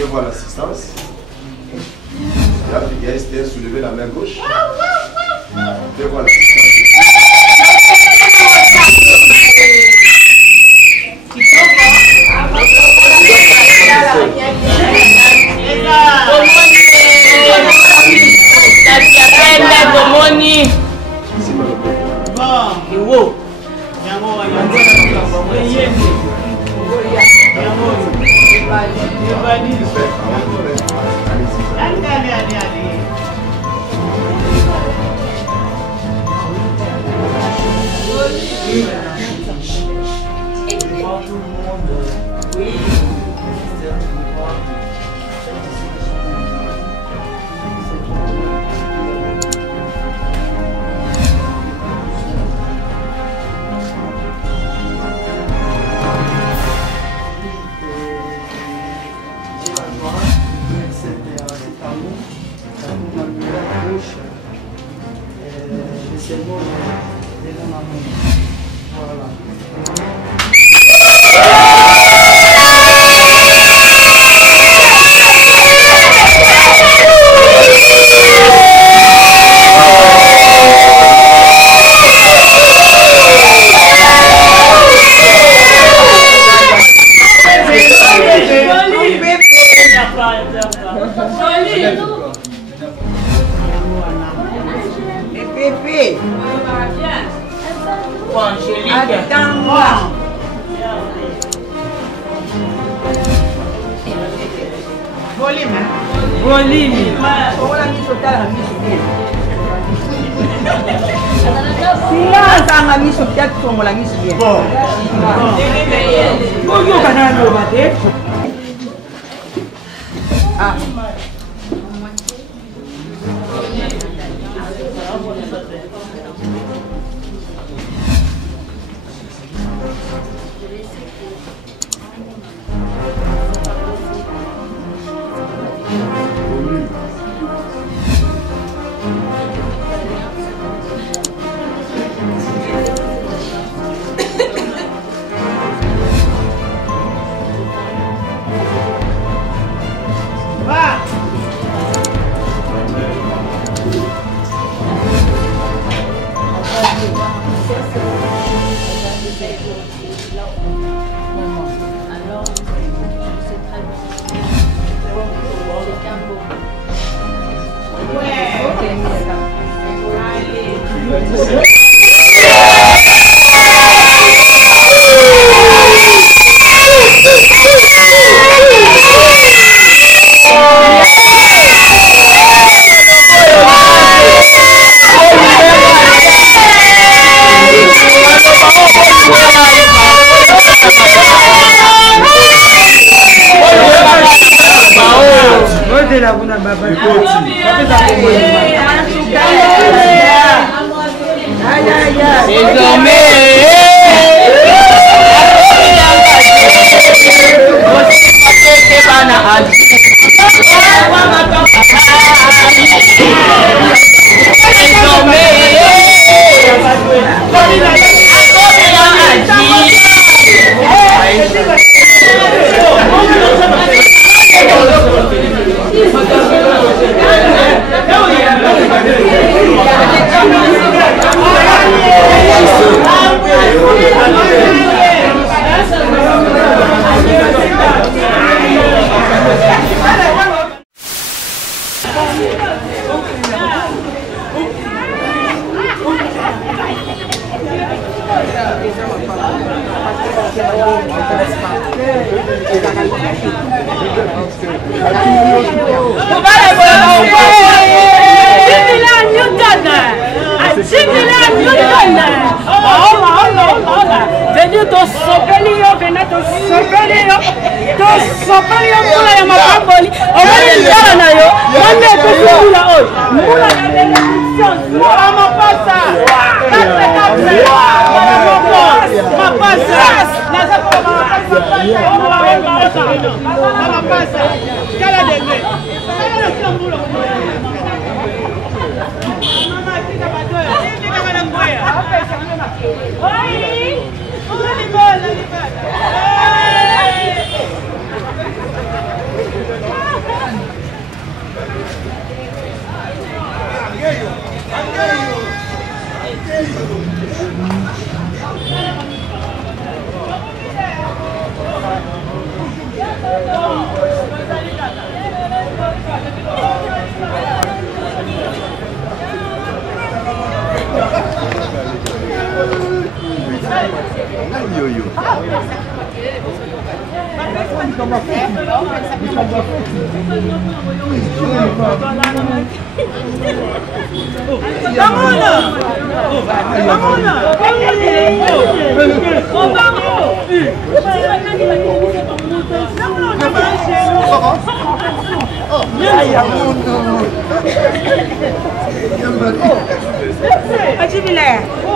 Fais voir l'assistance. Il y a Esther, soulevez la main gauche. Fais voir l'assistance.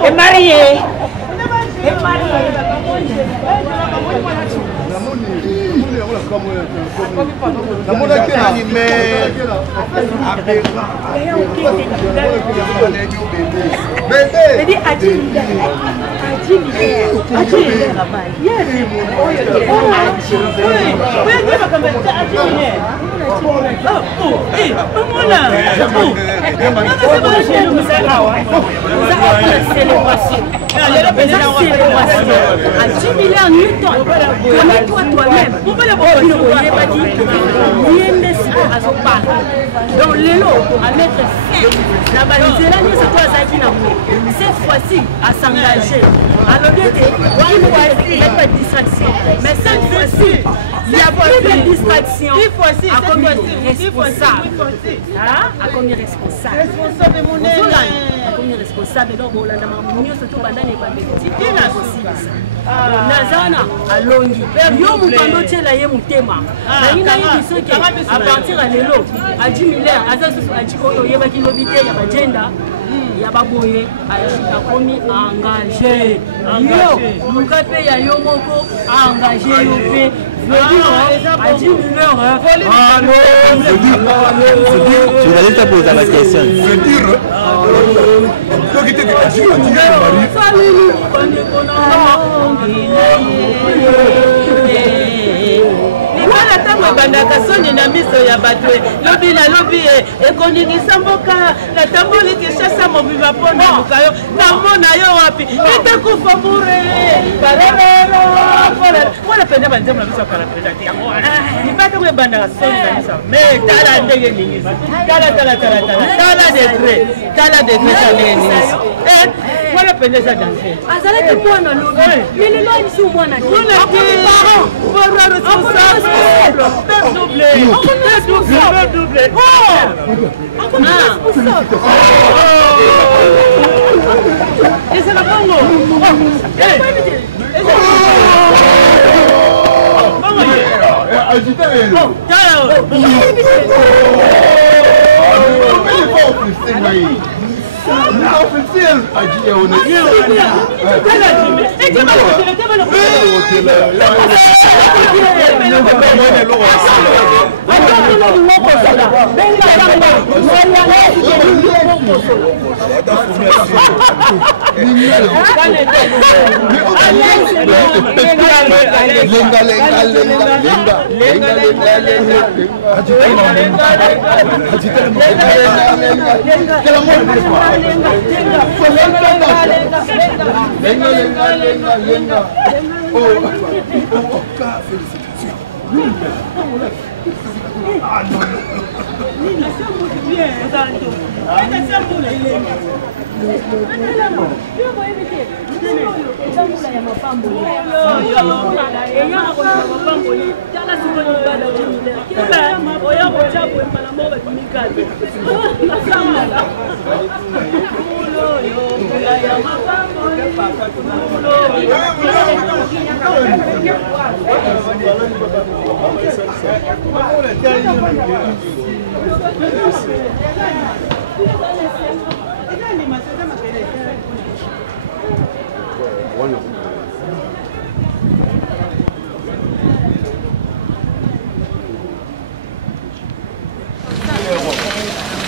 est marié. Donc les lots à mettre fin cette fois-ci à s'engager. Alors il n'y a pas de distraction. Mais cette fois-ci, il y a plus de distraction. À combien responsable? À combien responsable? À combien responsable? Donc on a surtout bandane et bandane. Nazana à Longi. Yo mukando tela ye mutema. Na ina yebi soki à partir à l'élo à 10 milliards à ça à Chikoyo yeba kilobité ya agenda ya baboye a commis engagé. Yo mukape ya yo moko engagé yo pe à 10 milliards. Tu vas juste poser la question. Bandaka soni na miso ya bato lobi na lobi ekondingisa mboka na tamboli kishasa mobiba pona mukayo na mona yo wapi itakufa bure karero wala pende banzemu na miso para presenter yango ni bato ko bandaka soni na miso me tala ndenge ningisa tala degré tala ningisa wala pende za danser azala te pona lobi lili lo ni su mwana ki pour responsable doublé. Et c'est la bongo.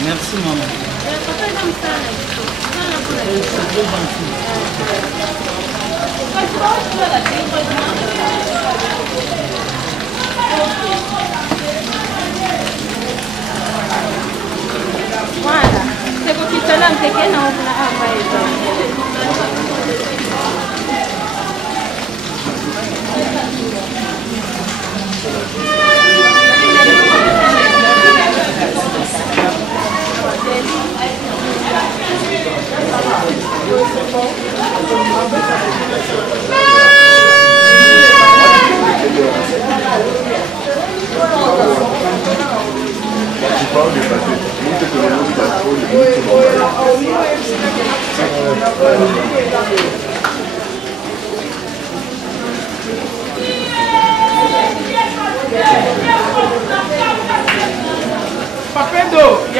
Merci maman. Voilà, c'est pour qu'il te l'en fait qu'elle n'a pas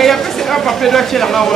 y a pas c'est un papier là qui est là-bas.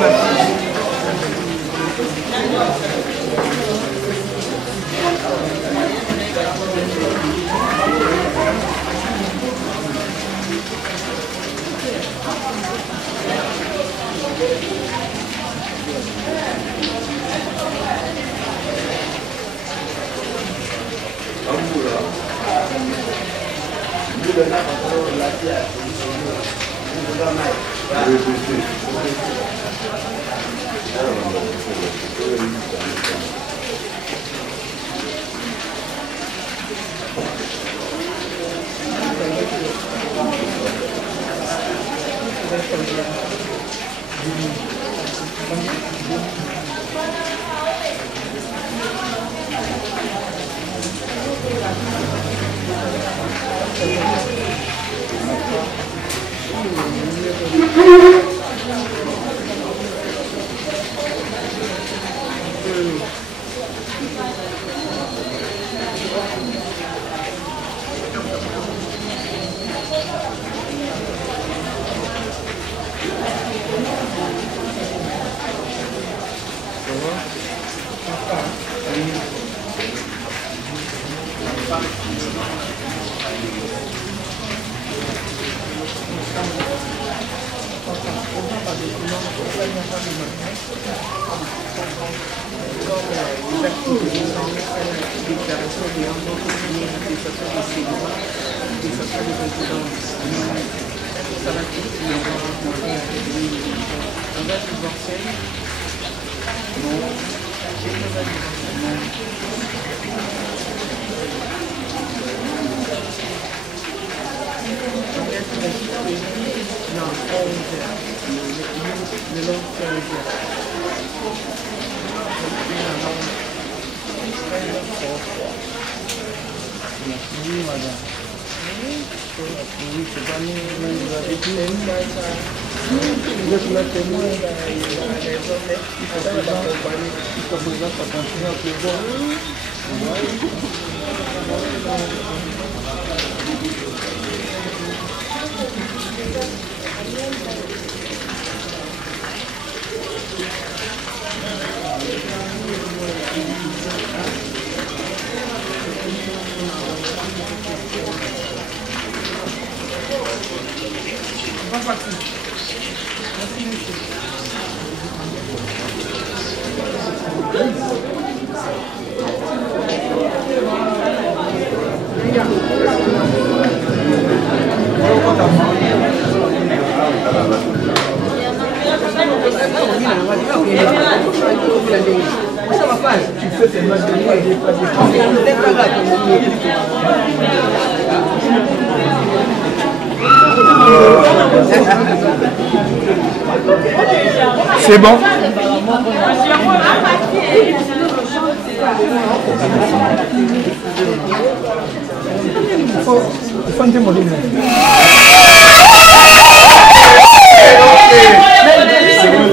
C'est bon.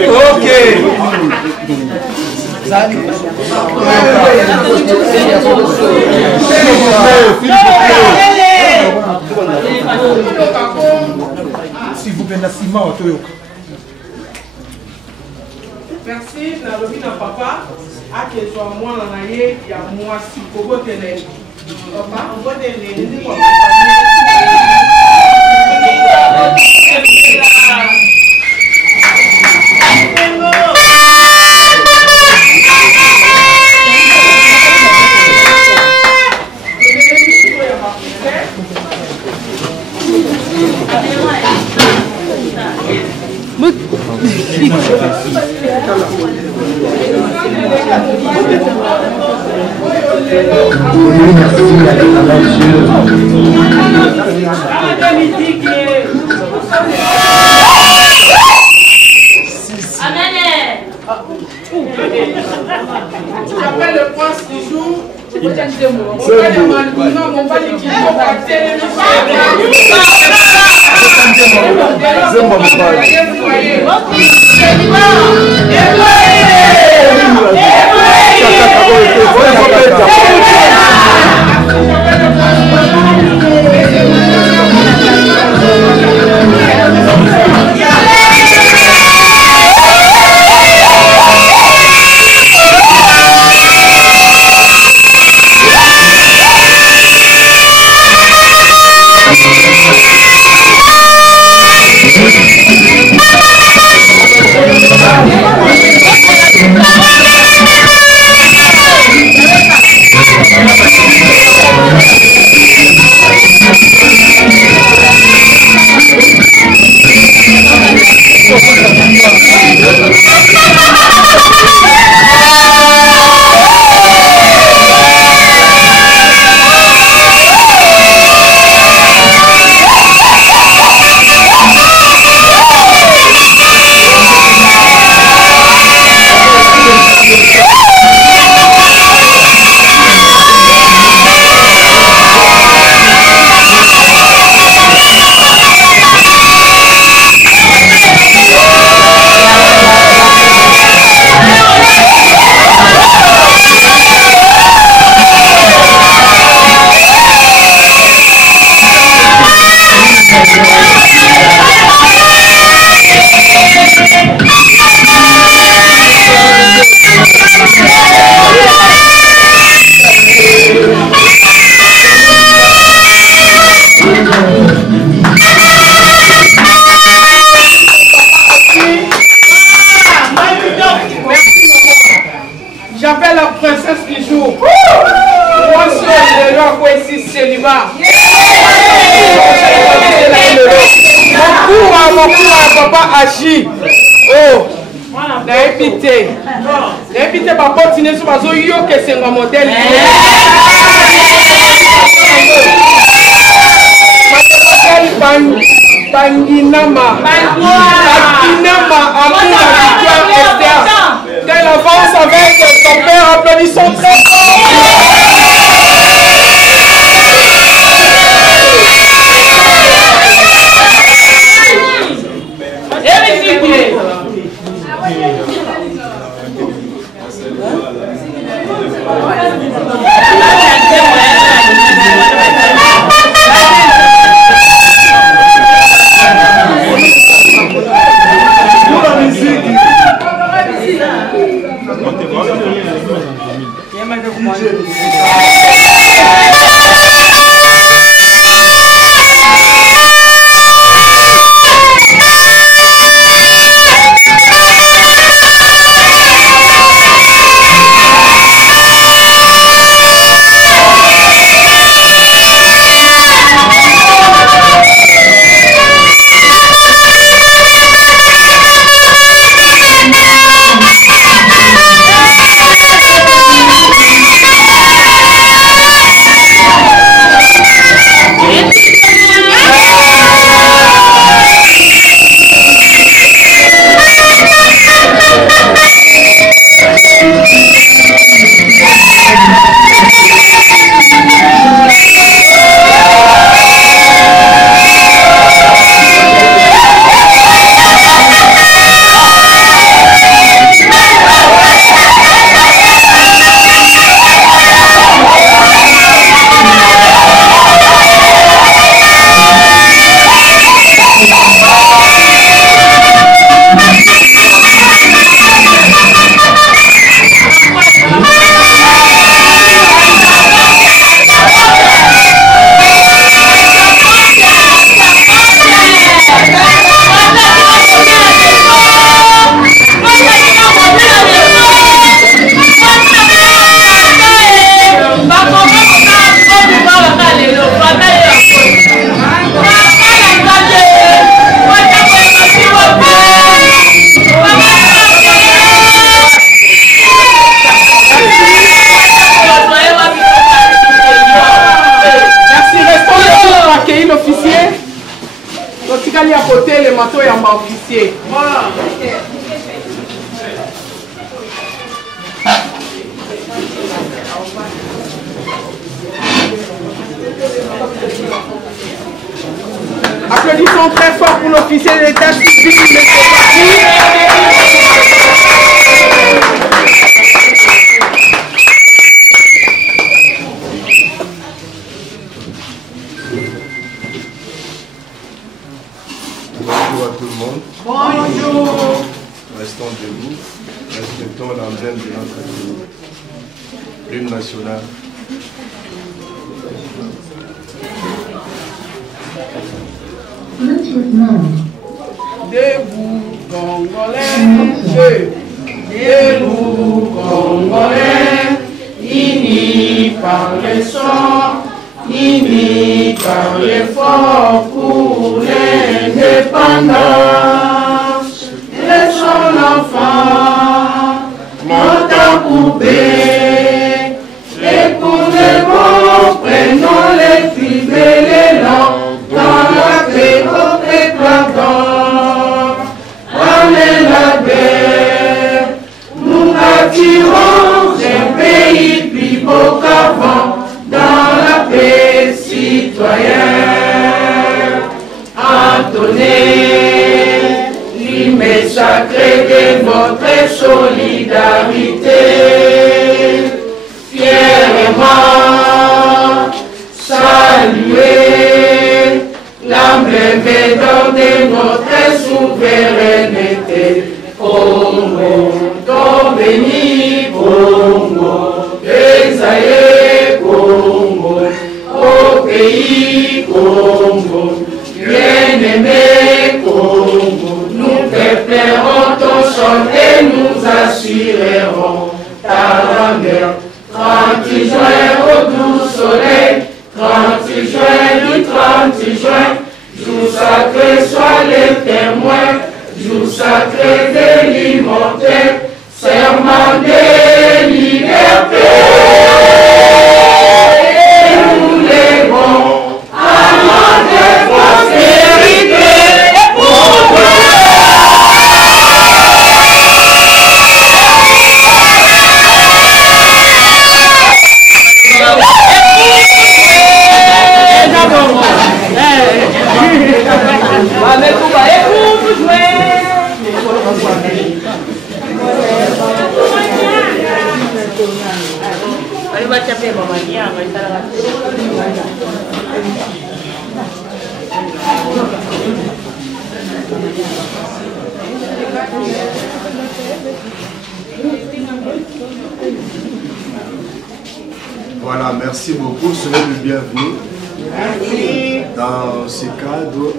Ok. S'il vous plaît, merci, nalobi na papa, akezwa mwana na ye ya mwasi kobotele. Papa, kobotele ndi kwa J'appelle le prince du jour. On va demander non, on va dire qu'il faut passer le J'appelle la princesse du jour. Moi, je suis le roi ici, célibat. Mon cours, papa agit. Oh, n'épité. N'épité, papa, tu n'es pas yo que c'est un modèle. Banginama, Amina, Victoire, Esther. Qu'elle avance avec son père, applaudissons très fort. Officier. Voilà. Applaudissons très fort pour l'officier de l'état civil. Bonjour à tout le monde. Bonjour. Restons debout. Respectons l'emblème de notre pays. L'hymne national. Debout, Congolais. Debout, Congolais. Unis par le sang, unis par l'effort pour l'indépendance. Laissons l'enfant, notre poupée, et pour les mots, prenons les tribus et les langues, dans la paix, au éclatant, allez la paix, nous bâtirons un pays plus beau qu'avant, dans la paix citoyenne. Entonnez l'hymne sacré de votre solidarité. Fièrement saluer l'emblème médor de notre souveraineté. Congo, ton béni, Congo, Esaïe, Congo, au pays Congo, bien-aimé Congo, nous préférons ton chant et nous assurerons ta grandeur. 30 juin au doux soleil, 30 juin du 30 juin, jour sacré soit les témoins, jour sacré de l'immortel, serment de liberté. Nous lèvons à notre prospérité pour toi. Voilà, merci beaucoup, soyez le bienvenu dans ce cadre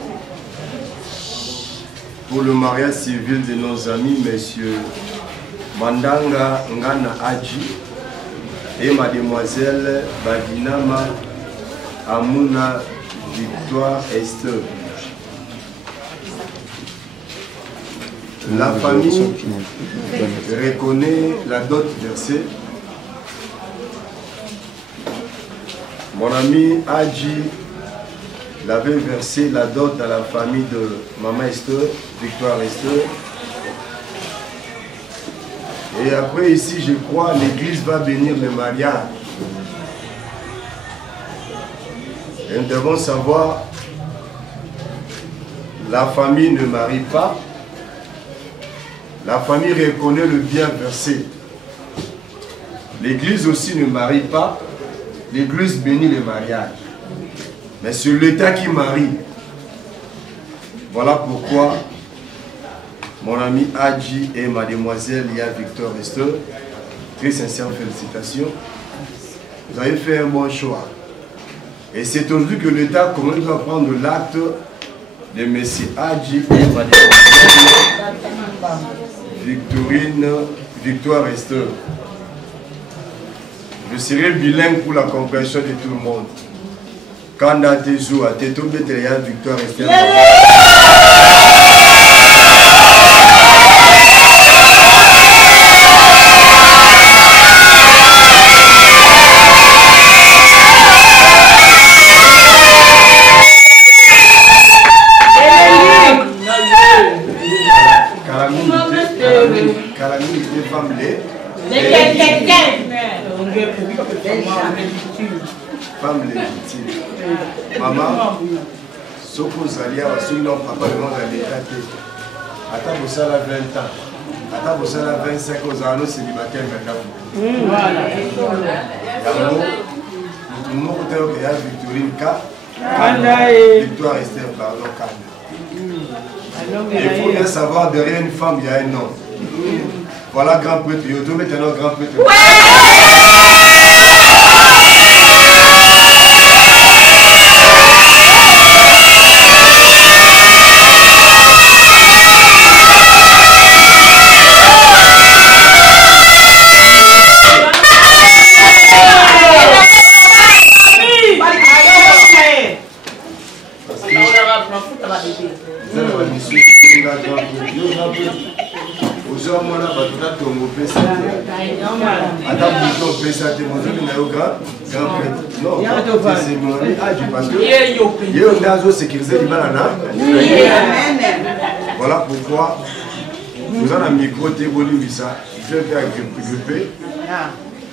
pour le mariage civil de nos amis, messieurs Mandanga Ngana Adji et mademoiselle Badinama Amuna Victoire Esther. La famille reconnaît la dot versée. Mon ami Adji l'avait versé la dot à la famille de Maman Esther, Victoire Esther. Et après ici, je crois, l'église va bénir le mariage. Et nous devons savoir, la famille ne marie pas. La famille reconnaît le bien versé. L'église aussi ne marie pas. L'église bénit le mariage. Mais c'est l'État qui marie. Voilà pourquoi mon ami Adji et mademoiselle Lia Victor Esther, très sincères félicitations. Vous avez fait un bon choix. Et c'est aujourd'hui que l'État commence à prendre l'acte de M. Adji et mademoiselle Victoire Esther. Je serai bilingue pour la compréhension de tout le monde. Quand à tes jours, à tes tombes, tu as Victoire Esther. Calamité, femme lait. Femme légitime. Maman, ce que vous alliez avoir, ceux qui n'ont pas le monde à l'état. Attends, vous avez 20 ans. Attends, vous avez 25 ans, vous avez célibataire maintenant. Voilà. Nous avons Victorine K. Victoire Esther, pardon, K. Il faut bien savoir, derrière une femme, il y a un homme. Voilà grand prêtre, il y a maintenant grand prêtre. Voilà pourquoi nous avons un micro Bolivisa, je vais gripper,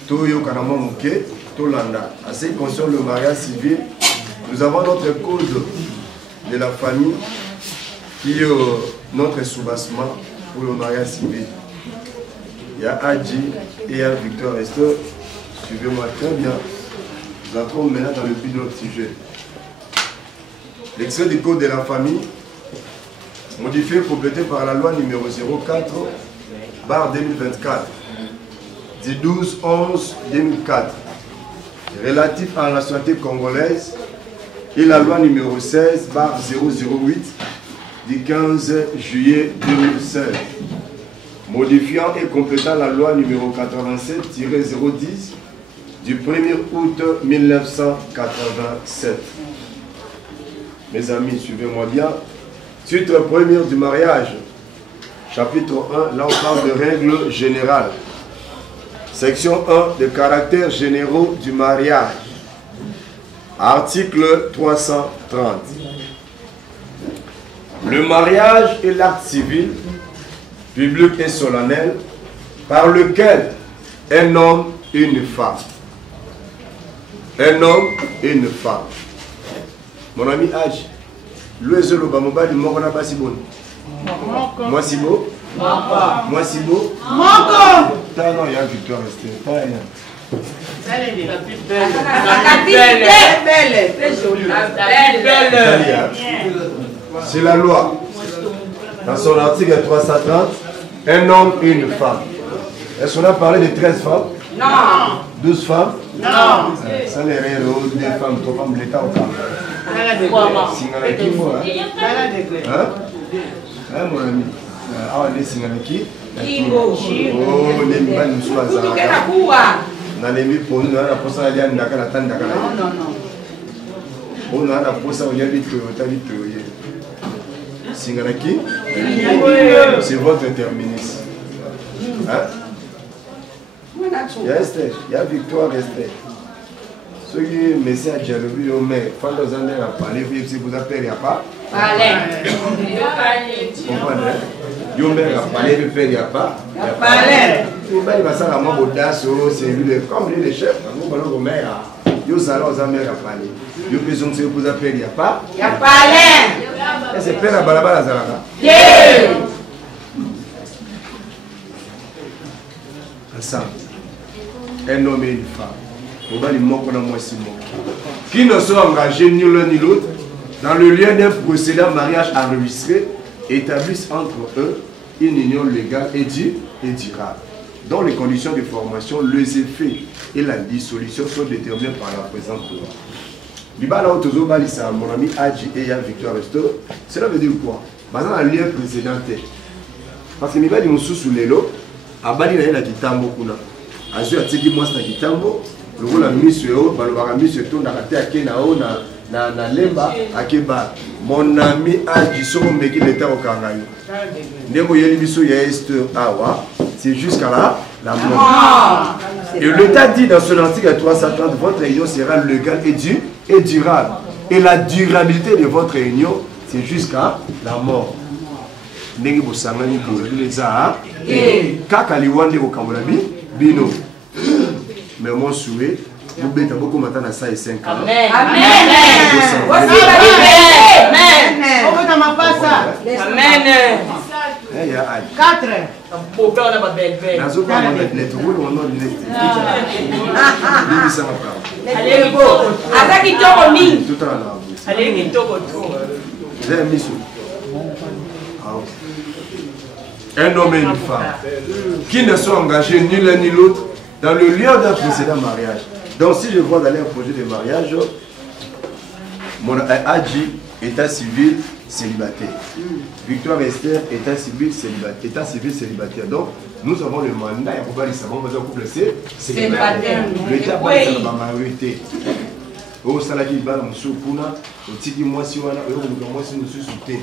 tout Yokanama Mouké, tout Landa. À ce qui concerne le mariage civil, nous avons notre code de la famille qui est notre soubassement pour le mariage civil. Il y a Adji et il y a Victor Esther. Suivez-moi très bien. Nous entrons maintenant dans le but de notre sujet. L'extrait du code de la famille, modifié et complété par la loi numéro 04/2024 du 12/11/2004 relatif à la nationalité congolaise et la loi numéro 16/008 du 15 juillet 2016 modifiant et complétant la loi numéro 87-010 du 1er août 1987. Mes amis, suivez-moi bien. Suite première du mariage, chapitre 1, là on parle de règles générales. Section 1, de caractères généraux du mariage. Article 330. Le mariage est l'acte civil, public et solennel, par lequel un homme et une femme. Un homme et une femme. Mon ami H, le zolo bamobali mokona basi bon. Moi si beau. Moi si beau. Moko. Ta non ya victoire resté. Ta ya. C'est la loi. Dans son article 330, un homme et une femme. Est-ce qu'on a parlé de 13 femmes? Non. 12 femmes? Non. Ça les réaux, 2 femmes, 3 femmes, l'État au camp. Singalaki moi. Hein? Hein mon ami? Ah, on est Singalaki. Oh, les mibali nous sommes à na lemi pour nous, on a posé à l'Ian Dakar. Non, non, non. On a posé à l'Ian Dakar. Singalaki, c'est votre terminus. Hein? Il y a Esther, il y a Victoire Esther. Ceux qui message à Dialogue, mais quand vous en avez parlé, vous appelez, il n'y a pas. Comprenez? Yo mère a parlé, le père n'y a pas. Il y a pas. Il va ça la mort audace, c'est lui comme lui le chef. Nous allons mère. Yo salon aux mère a parlé. Yo besoin de vous appeler, il n'y a pas. Il n'y a pas. Et c'est père à balabala zalaka. Ensemble. Un homme et une femme. Qui ne sont engagés ni l'un ni l'autre dans le lien d'un procédé mariage enregistré, établissent entre eux une union légale et durable, dont les conditions de formation, les effets et la dissolution sont déterminés par la présente loi. Mon ami Adji et Yann Victoire Resto, cela veut dire quoi? Dans un lien précédent, parce que Mibali Moussou sous l'élo, Abali na kitambo kuna. Azu atiki mwasi na kitambo, lokola miso yo, balobaka miso to na kate ake na o na lemba akeba. Mon ami Adji soko meki leta okanga yo. Ndemo yeli biso ya Esther awa, c'est jusqu'à la mort. Et l'État dit dans son article 330, votre réunion sera légale et durable. Et la durabilité de votre réunion, c'est jusqu'à la mort. Ndenge bosangani les a kaka liwande ko kamolabi bino. Mais mon souhait, vous bêtez beaucoup maintenant à ça et 5 ans. Amen. Amen. Amen. On veut dans ma passe. Amen. 4. Pour faire la belle belle. Nazo pas mettre les trous, on a allez go. Attaque kitoko mingi. Tout à l'heure. Allez kitoko trop. J'ai mis sous. Un homme et une femme qui ne sont engagés ni l'un ni l'autre dans le lien d'un précédent mariage. Donc si je vois d'aller un projet de mariage, mon Adji, état civil célibataire. Victoire Esther, état civil célibataire. Donc nous avons le mandat, il faut savoir que couple célibataire. L'État va être la majorité. Au salaki bal musukuna, au tiki mwasi wana, au mwasi mususuté.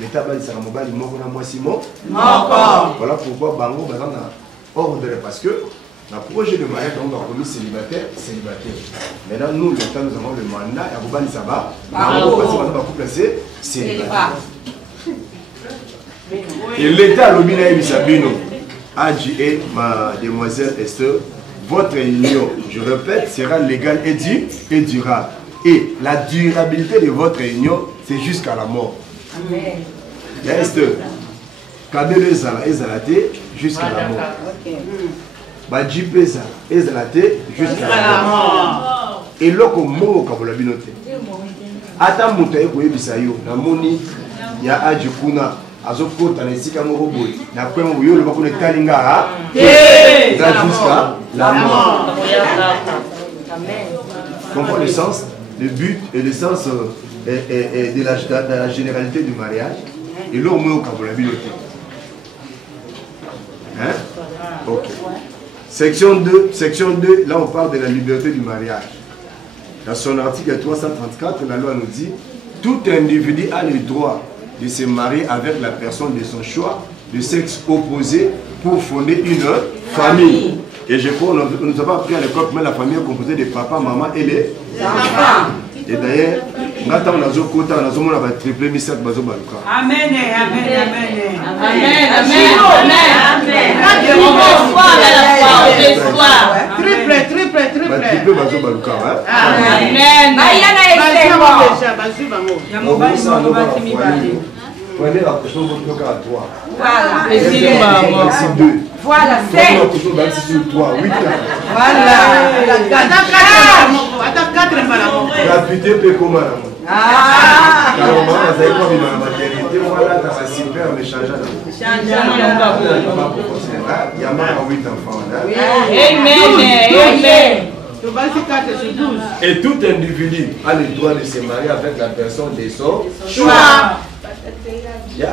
L'État va dire mobali moko na mwasi mo. Voilà pourquoi bango bazana ordre parce que le projet de mariage on va commis célibataire. Maintenant nous l'État nous avons le mandat et mobali ça va. Bango parce que va couple célibataire. Et l'État lobina ebisabino. Adji et ma demoiselle Esther, votre union, je répète, sera légale et durable. Et la durabilité de votre union, c'est jusqu'à la mort. Amen. Il y a Esther. Kabelo ezalate jusqu'à la mort. Badji pesa ezalate jusqu'à la mort. Et loko mo kabula binote. ata moto ayekoyebisa yo namoni ya aji kuna azokota na esika moko boye na kwemo yo loba kuna etali nga jusqu'à la mort. Comprends le sens, le but et le sens de la généralité du mariage. Et là au moins au Kabulabiloté. Hein? Ok. Section 2, là on parle de la liberté du mariage. Dans son article 334, la loi nous dit tout individu a le droit de se marier avec la personne de son choix, de sexe opposé, pour fonder une famille. Et je crois nous n'avons pas appris à l'école, mais la famille est composée de papa, maman et les enfants. Et d'ailleurs, nous avons triplé Misak Bazo Baluka. Amen, amen, amen. Amen, amen. Triple Bazo Baluka. Amen. Prenez la question de votre à 3. Voilà. Voilà, 7. Voilà. Gratuité peut comment? Ah. Vous avez pas mis dans la maternité, voilà, dans sa super, mais changeant. Il y a marre 8 enfants. Amen. Et tout individu a le droit de se marier avec la personne de son choix. Il y a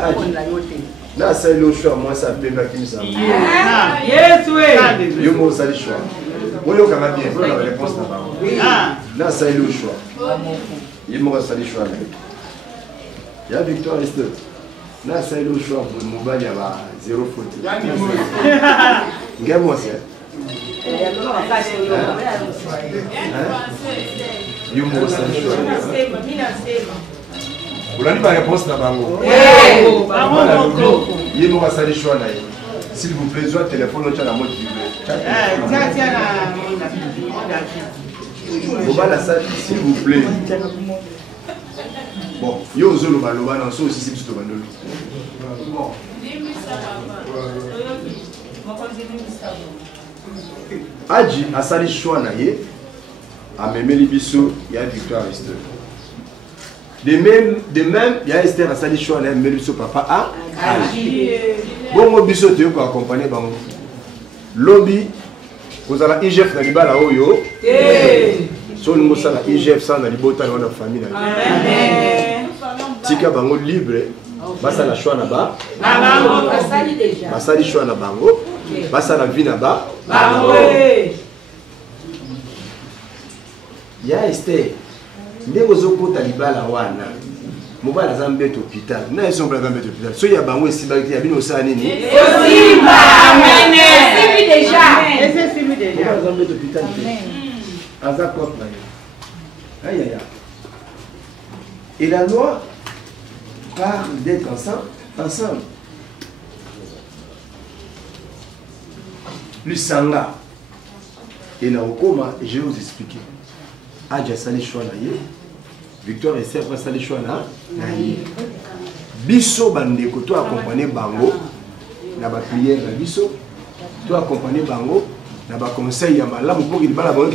là, c'est le choix, moi ça peut pas qu'il me semble. Yes, oui. Je me suis dit choix. Moi, je vais bien, je vais la réponse là-bas. Là, c'est le choix. Je me suis dit choix. Il y a Victoire Esther. Là, c'est le choix pour le mobile, il y a 0 faute. Regarde-moi ça. Je me suis dit choix. Vous avez la réponse là-bas. S'il vous plaît, je téléphone au la mode s'il vous plaît. Bon, il y a aussi le baloba dans ce aussi c'est tout bon. Adji a sali choix na ye a memeli biso ya Victoire Esther. De même, il y a Esther à sali choix na memeli biso papa a Adji. Bon biso te ko accompagner bango. Lobby vous allez IGF na libala oyo. So nous sommes IGF sans na libota na la famille na. Amen. Tika bango libre. Basa la choix na ba. Basali déjà. Basali choix na bango. Basa la vie na ba. Bango. Ya Esther. Ndeko zokota libala wana. Mobala zambeto hôpital. Na ils sont pas zambeto hôpital. So ya bango esibaki ya bino sa nini? Osimba. Amen. C'est déjà. C'est déjà. Mobala zambeto hôpital. Amen. Aza quoi là? Aïe aïe aïe. Et la loi parle d'être ensemble. Le sanga et na okoma, je vais vous expliquer. Adja sali choix na ye. Victoire Esther va sali choix na ye. Biso bandeko to accompagner bango na ba prière na biso. To accompagner bango na ba conseil ya malamu pour qu'il bala bango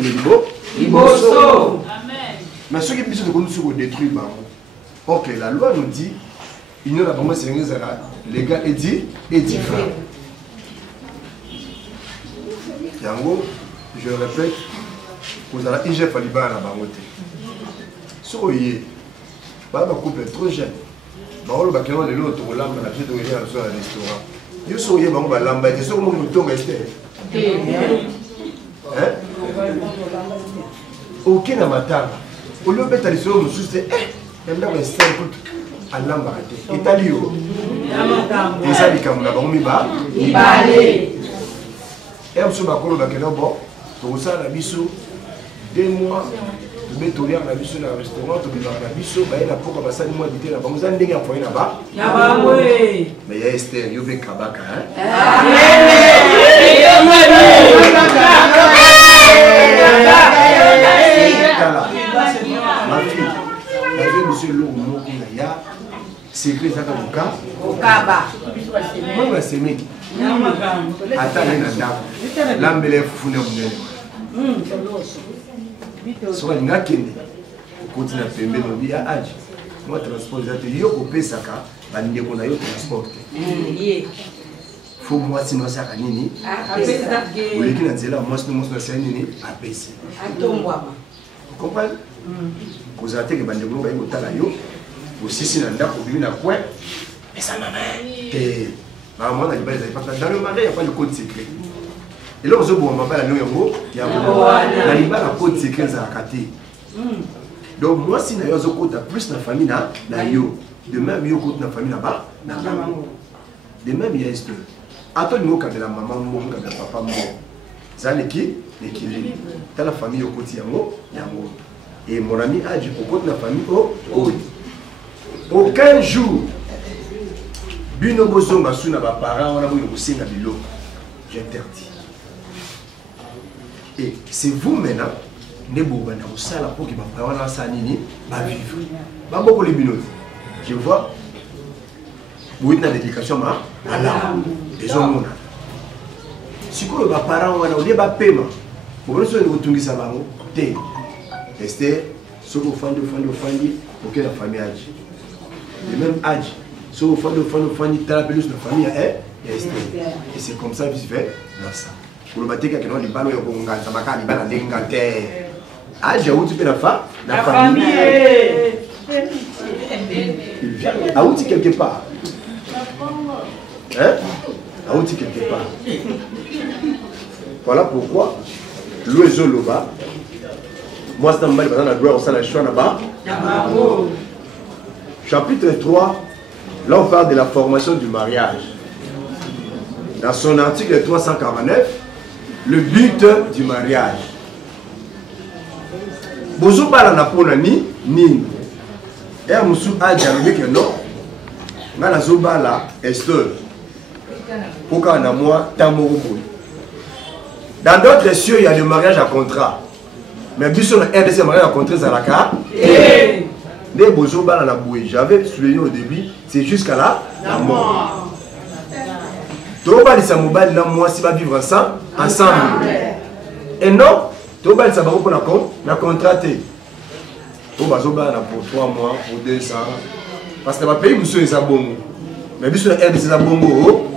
liboso. Amen. Mais ceux qui biso de nous détruire bango. Ok, la loi nous dit il n'y a pas de les gars et dit frère. Yango, je répète, vous allez IGF Aliba à la bangote. Soyez, pas ma couple trop jeune. Bah, le bâtiment de l'autre, on l'a la pied de rien sur un restaurant. Vous soyez, bah, on va l'embêter, c'est comment nous tombe Esther. Hein? Ok, na mataba. Au lieu de mettre les choses, nous soucions, il y a un Esther, écoute. Et Talio, et ça, les Camerounais, on y va. Et on se bat pour le baccalauréat. Pour ça, la biso, 2 mois, tu mets ton lien à la biso dans le restaurant, tu mets la biso, il y a pour que ça nous dit là-bas. Vous avez des enfants là-bas. Mais il y a Esther, il y a Kabaka. Ma fille, la vie monsieur Lourou. C'est que ça au Kaba. Moi, c'est mec. Attends, l'ambelé fou n'est pas. Soit une gâquine. continue à pembe no bi age moi transport zate yo ko pesaka bande ko na yo transport faut moi sinon ça kanini oleki na nzela moi sinon moi ça nini apesi atombwama comprendre kozala te ke bande ko bayi kotala yo osisi na ndako bimi na coin et ça maman te maman na libala pas dans le mariage il y a pas de code secret et là on se bon maman la no yango ya na libala code secret za kate donc moi si na yo zo kota plus na famille na yo de même yo kota na famille na ba na bango de même il y a histoire ato ni ka de la maman mo ka de papa mo ça l'équilibre dans la famille au koti yango et mon ami a dit au kota na famille aucun jour bino bozonga suna ba parents on a voulu kosenga biloko j'interdis et c'est vous maintenant ne boba na osala pour que ba parents na sa nini ba vivre ba boko le bino je vois vous êtes dans l'éducation ma ala les hommes si ko ba parents wana o ba paiement pour que so ne kotungisa bango te rester soko fandi pour que la famille age le même âge si vous faites la famille et c'est comme ça que je fais ça pour le bâtir quelqu'un qui balles au ça m'a calé balles d'enganter âge où tu peux la famille à où tu quelque part hein à où tu quelque part voilà pourquoi l'oiseau loba moi c'est un mal dans la gloire au sein de la choix là-bas chapitre 3. Là, on parle de la formation du mariage. Dans son article 349, le but du mariage. Bozo bala na pona ni. Et à Moussou a dialogué que non. Ngana zo bala Esther. Pourquoi na moi tamorobo. Dans d'autres cieux, il y a le mariage à contrat. Mais biso na RDC mariage à contrat ça la carte. Les bozo bala na boué. J'avais souligné au début, c'est jusqu'à la mort. Toba li sa mobile là moi si va vivre ensemble. Et non, toba li sa baro pour la contraté. Toba zo bala pour 3 mois, pour 200. Parce que ma pays monsieur est bongo. Mais biso na RDC za bongo.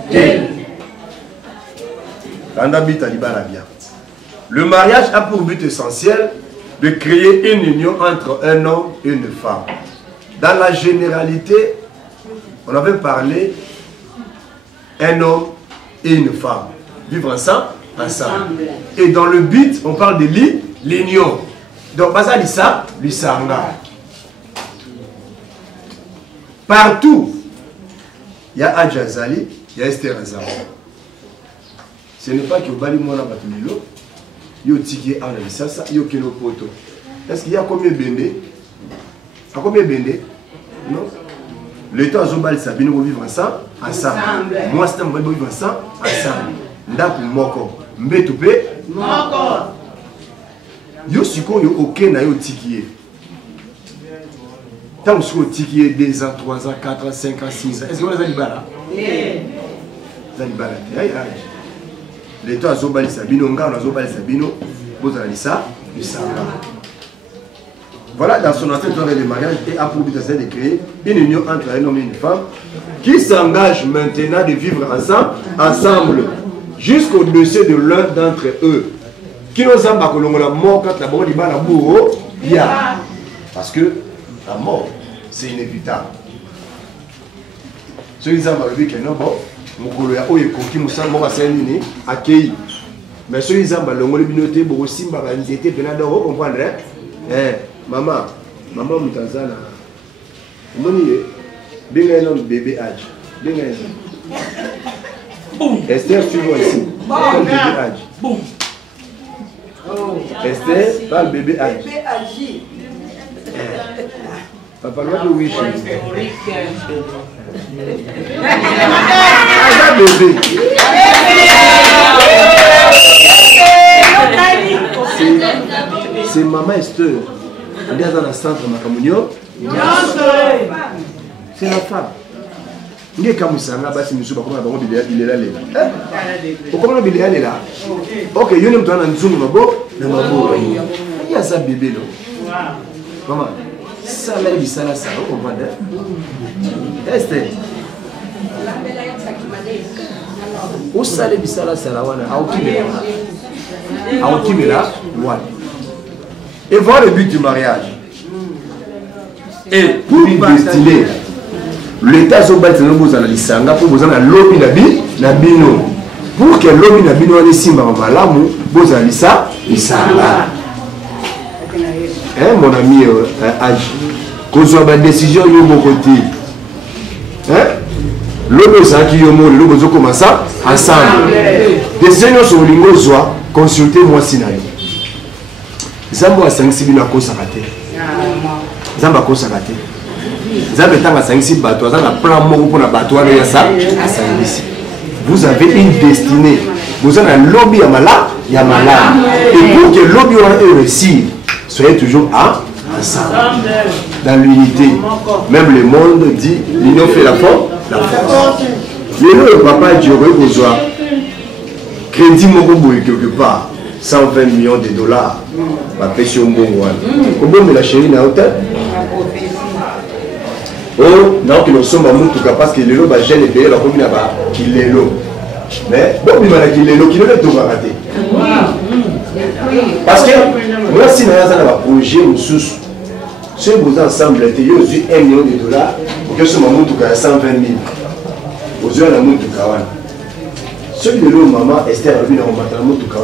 Tanda bita li bala bien. Le mariage a pour but essentiel de créer une union entre un homme et une femme. Dans la généralité, on avait parlé un homme et une femme. Vivre ensemble. Et dans le but, on parle de l'union. Donc, Baza Lissa, Lissanga. Partout, il y a Adjazali, il y a Esther Azam. Ce n'est pas que Bali Mona Batulilo. Yo tiki a la sasa yo kilo poto. Est-ce qu'il y a combien bendé? À combien bendé? Non. Le temps azobal sabino ko vivre ensemble. Moi c'est un bon vivre ensemble. Ndaku moko. Mbetu pe moko. Yo siko yo aucun na yo tiki. Tant que tiki 2 ans, 3 ans, 4 ans, 5 ans, 6 ans. Est-ce que vous avez libala? Zalibala. Aïe. Les temps azobali sabino nga azobali sabino bozala lisa lisanga. Voilà dans son ancien de mariage et a pour but de créer une union entre un homme et une femme qui s'engage maintenant de vivre ensemble jusqu'au décès de l'un d'entre eux. Qui nous a pas la mort quand la mort dit la bourreau bien parce que la mort c'est inévitable. Ceux qui ont dit que non bon mokolo ya oye koki musambo ba senini akei mais ceux ils ont balongo les binoté bo simba ba nzete pena do comprendre maman mutanzana moni benga non bébé âge benga boum Esther tu vois ici bébé âge boum Esther parle bébé âge papa le oui bébé. C'est maman Esther. Elle est dans le centre de ma communion. C'est la femme. Il est comme ça, là-bas, c'est monsieur, il est là. Comment il est là? Ok, il y a un zoom, il y a ça bébé. Maman. Ça là il ça là ça vous comprenez Esther au salé du sala sala wana a okimela wana et voir le but du mariage et pour lui destiner l'état zobati no bozala lisanga pour bozala lobi na bino pour que lobi na bino wana simba malamu bozala lisanga mon ami agi kozwa ba décision yo bokoti l'homme qui est mort, l'homme qui commence ensemble. Décision sur le lingo soit consulter moi sinayo. Zambo a 5 000 à cause raté. Zambo a cause raté. Zambo tanga 5 000 bateaux, zambo plan moko pour na bateau na ça. Vous avez une destinée. Vous avez un lobby à malade, ya malade. Et pour que le lobby réussisse, soyez toujours ensemble. Dans l'unité. Même le monde dit l'union fait la force. Le papa dit aurait besoin crédit quelque part 120 millions de dollars ma pêche au bon comment mais la chérie n'a hôtel oh non que nous sommes à Moutuka parce que le ba jeune payé la commune là-bas qu'il est l'eau mais bon il m'a qu'il est l'eau qui ne le doit rater parce que moi si nous avons un projet ou sous si vous ensemble il y a 1 million de dollars pour que ce moment tout cas 120 000 aux yeux de la Moutuka celui de l'eau maman Esther a vu dans le Moutuka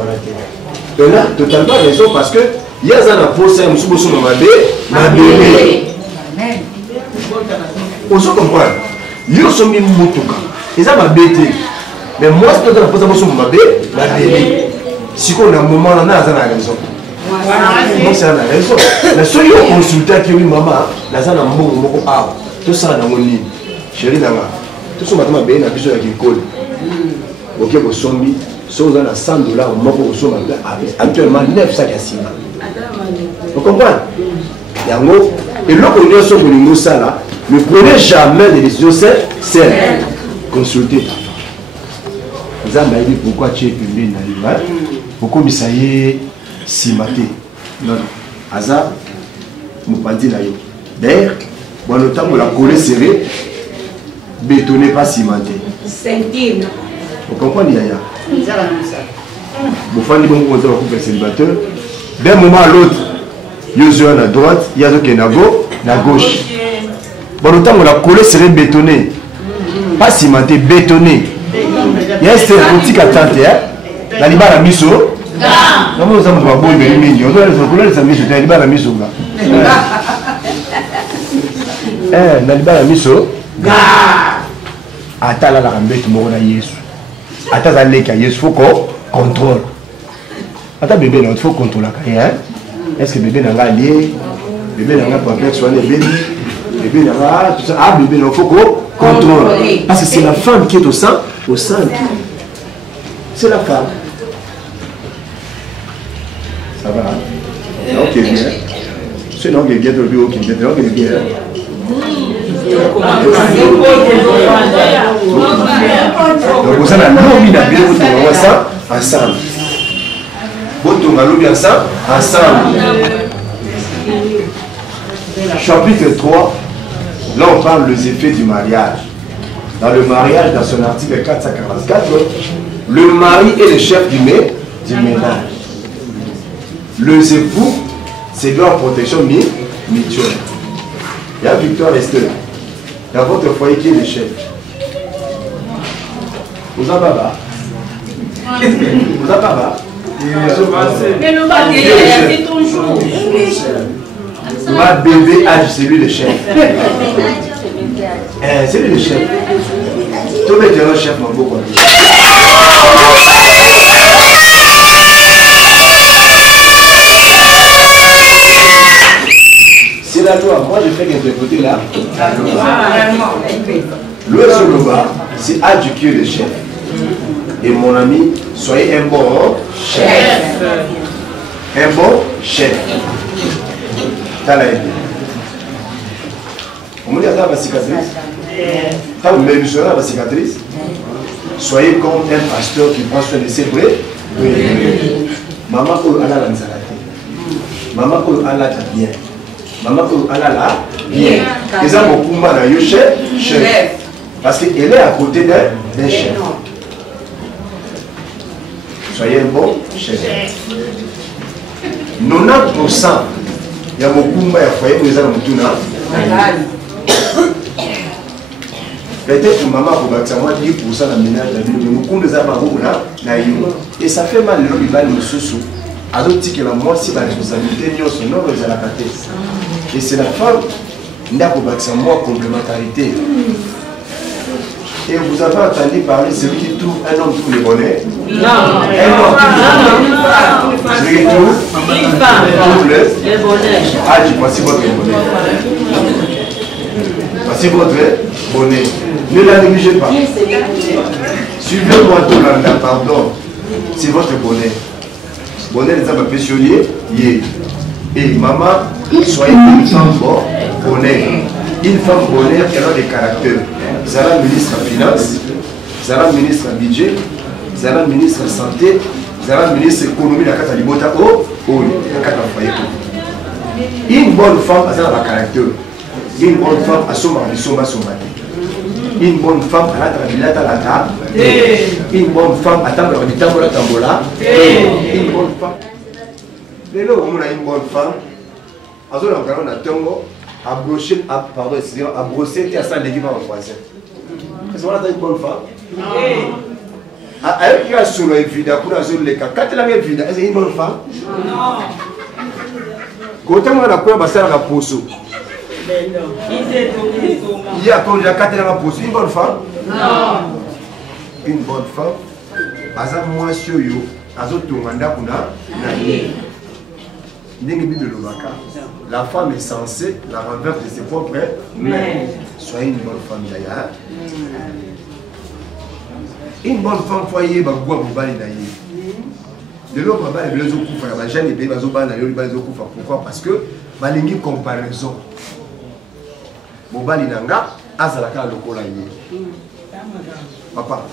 et là totalement raison parce que il y a un apôtre un sous bosso ma bébé on se comprend yo sont mis Moutuka ils ont ma bébé mais moi c'est dans la pose bosso ma bébé si qu'on a un moment là on a raison donc c'est la raison mais celui qui consultant qui oui maman là ça na mbongo moko ah tout ça dans mon lit chérie là tout ça maintenant bien na biso ya kikoli ok bo sombi so za na 100 dollars moko bo somba actuellement 900 ya sima vous comprenez yango et l'autre on est sur le niveau ça là ne prenez jamais des décisions seules consultez Zamba dit pourquoi tu es publié dans l'image pourquoi misaye simate non hasard mopandi na yo d'ailleurs bon le temps où la collée serrée bétonné pas cimenté centime vous comprenez yaya vous faites bon pour le couple célibataire d'un moment à l'autre yo à droite il y a d'autres qui na gauche bon le temps où la collée serrée bétonné pas cimenté bétonné il y a un petit attente la libara miso comment vous avez beau de l'immédiat on doit les amis sur la libara miso na libara miso atala la rambete mona yesu ataza leka yesu faut qu'on contrôle ata bébé il faut contrôler hein est-ce que bébé n'a pas lié bébé n'a pas complexe soit bébé n'a pas tout ça ah bébé il faut qu'on contrôle parce que c'est la femme qui est au sein c'est la femme ça va ok bien c'est non que bien de bio qui bien donc bien donc vous avez l'homme il a bien vous trouvez ça ensemble vous trouvez l'homme ensemble chapitre 3 là on parle des effets du mariage dans le mariage dans son article 444 le mari est le chef du ménage les époux c'est leur protection mutuelle il y a Victor Esther dans votre foyer qui est le chef vous en baba ma bébé âge c'est lui le chef c'est lui le chef tout le monde chef mon beau c'est la loi. Moi, je fais qu'interpréter là. Le Soloba, c'est Adju qui est le chef. Et mon ami, soyez un bon chef. Un bon chef. T'as la idée. On me dit à la cicatrice. Quand vous mettez sur la cicatrice, soyez comme un pasteur qui prend soin de ses brebis. Maman, Allah l'a. Maman, Allah t'a bien. maman alala bien. Ils ont beaucoup mal à chef. Parce qu'elle est à côté d'un chef. Soyez un bon chef. 90% il y a beaucoup de foyer où ils ont peut-être maman pour bâtir moi 10% de la ménage de la ville, mais beaucoup de là, et ça fait mal le rival de sous. À d'autres que la moi si la responsabilité n'y a son nom à la tête. Et c'est la femme n'a pour bâtir moi complémentarité. Et vous avez entendu parler de celui qui trouve un homme pour les bonnets? Non. Un homme pour celui qui trouve les bonnets. Ah, je voici votre bonnet. Voici votre bonnet. Ne la négligez pas. Suivez-moi tout là, pardon. C'est votre bonnet. Bonnet des hommes pétioliers. Et maman, soyez une femme bonnet. Une femme bonheur qui a des caractères. Zala ministre de Finances, Zala ministre de Budget, Zala ministre de Santé, Zala ministre de l'Économie, la carte libota la carte foyer. Une bonne femme a un caractère. Une bonne femme a son mari, son mari. Une bonne femme a la table. Une bonne femme a la tambola. Une bonne femme. Mais là, on a une bonne femme. On a tongo. À brosser, pardon, excusez-moi, à brosser et à s'en légumes en français. Est-ce qu'on a une bonne femme? Elle qui a sur le vida, pour la zone de l'écart. Quand elle a mis le vida, est-ce une bonne femme? Non. Quand on a quoi, ça a poso. Il y a quand il y a 4 ans poso, une bonne femme? Non. Une bonne femme, à un mois sur yo, à un autre mandat qu'on a. La femme est censée la renverse de ses propres mains. Soyez une bonne femme d'ailleurs. Une bonne femme foyer va boire au bal d'ailleurs. De l'autre bal les besoins coups la jeune et bien bazo bal d'ailleurs les besoins coups. Pourquoi? Parce que balingi comparaison. Bobali nanga azalaka lokola yé. Papa,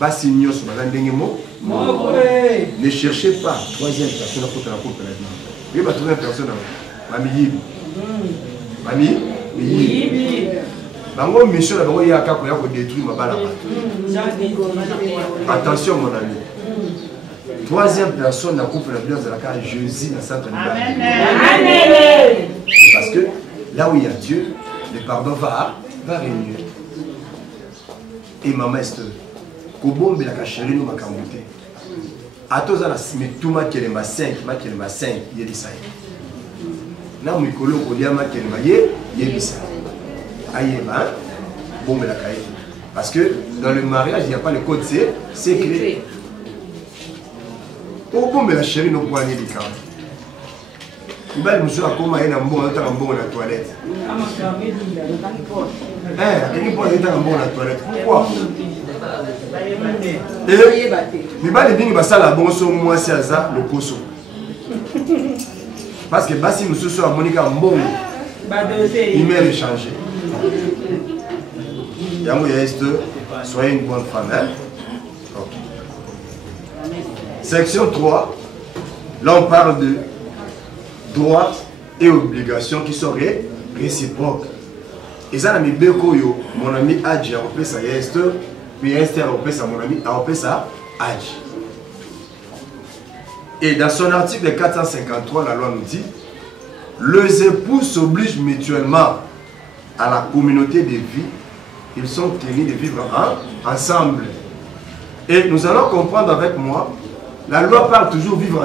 basi nyos balandenge mo. Ne cherchez pas troisième personne à la coupe la vie. Oui, ma troisième personne, Mamie. Mamie, oui. Bango mission là-bas, il y a qu'à détruire ma balle. Attention, mon ami. Troisième personne, la coupe la vie, c'est la carte Jésus dans centre de parce que là où il y a Dieu, le pardon va réunir. Et maman Esther, Kobombe la cachérie nous m'a camouté. A tous à la tout ma qui est ma 5, il y a des sailles. Là, mon colo, on dit à ma qui est ma il y a des sailles. Aïe, bon, mais la caille. Parce que dans le mariage, il n'y a pas le code secret. Au bon, mais la chérie, nous poignets des camps. Il va nous dire comment il y a un bon dans la toilette. Il y a un bon dans la toilette. Pourquoi? Mais pas les bings basala bon so moi c'est ça le poso parce que basi nous sommes à Monica bon il m'a échangé yango est soyez une bonne femme hein? Okay. Section 3 là on parle de droits et obligations qui sont réciproques et ça ami Beko yo mon ami Adji a repris ça est puis Esther a repris ça mon ami a repris ça Adji. Et dans son article 453, la loi nous dit les époux s'obligent mutuellement à la communauté de vie. Ils sont tenus de vivre ensemble. Et nous allons comprendre avec moi, la loi parle toujours vivre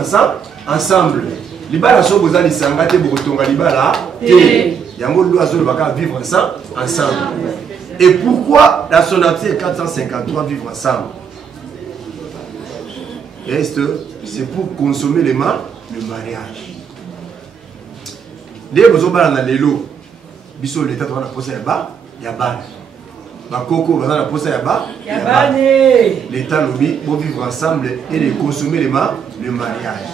ensemble. Libala so boza lisanga te botonga libala te. Yango loi zo baka vivre ensemble. Et pourquoi dans son article 453 vivre ensemble? C'est pour consommer le mariage. Dès que vous avez un lélo, biso l'état de la poste il y a ban. Bakoko va la poste il y a ban. L'état lobby pour vivre ensemble et de consommer le mariage.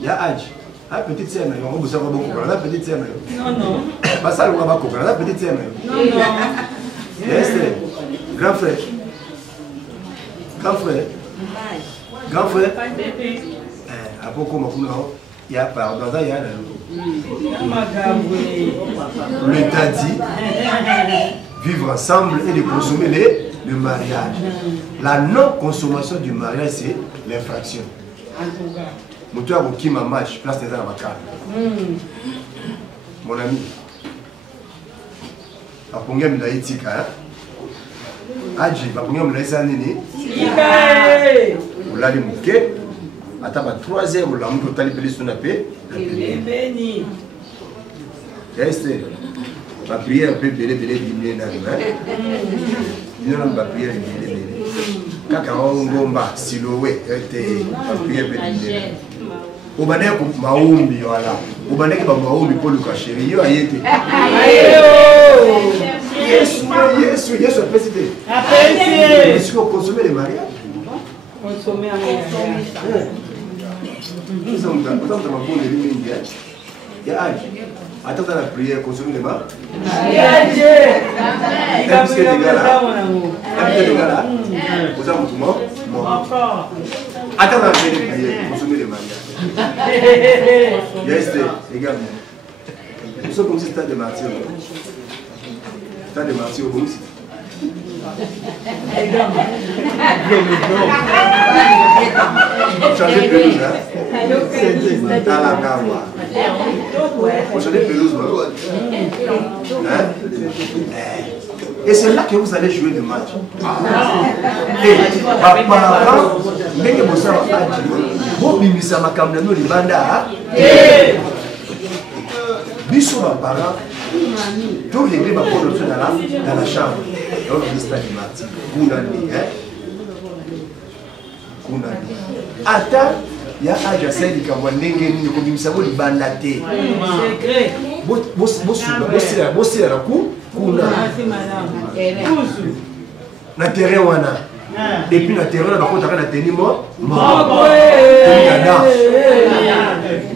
Il y a Adji. La petite sœur, on va savoir beaucoup. La petite sœur. Non. Pas ça, on va beaucoup. La petite sœur. Non. Grand frère. Grand frère. À beaucoup, il y a pardon, il y a l'État dit vivre ensemble et de consommer le mariage. La non-consommation du mariage, c'est l'infraction. Mon ami, Apongem la etika, Adji, Apongem la esanini, Oulali Mouké, Ataba troisième, la Mouké Tali Pélis Tunapé, Reste, ma prière peut belé diminuer dans le main. Il n'y a pas de prière belé. Kaka Ngomba, Siloé, ma prière peut diminuer. Au Banek, Maoumbi, voilà. Au Banek, Maoumbi, pour le cacher. Il y a été. Yes, apprécié. Est-ce qu'on consomme les mariages? Consommer un mariage. Nous sommes dans le monde de l'India. Il y a âge. Attends la prière, consommer les mariages. Est-ce que les gars là, vous avez tout le monde? Attends la prière, consommer les mariages. Yes, également. Nous sommes comme si c'était des martyrs. T'as des martyrs au bon site. Changer de pelouse, hein? Dans la gawa. On change de pelouse, hein? Et c'est là que vous allez jouer le match. Et apparemment, dès que vous avez vous bimisez ma caméra, nous les bandas. Bissou ma parent. Tout les gars vont dans la chambre. Dans le ministère du martyr. Kounani, hein? Kounani. Attends, il y a Adja Saïdi Kawandenge, nous comme ça, vous les bandatés. Secret. Bossé à la cour. Kounani. Na terrain wana. Et puis na terrain na kota kana teni mo.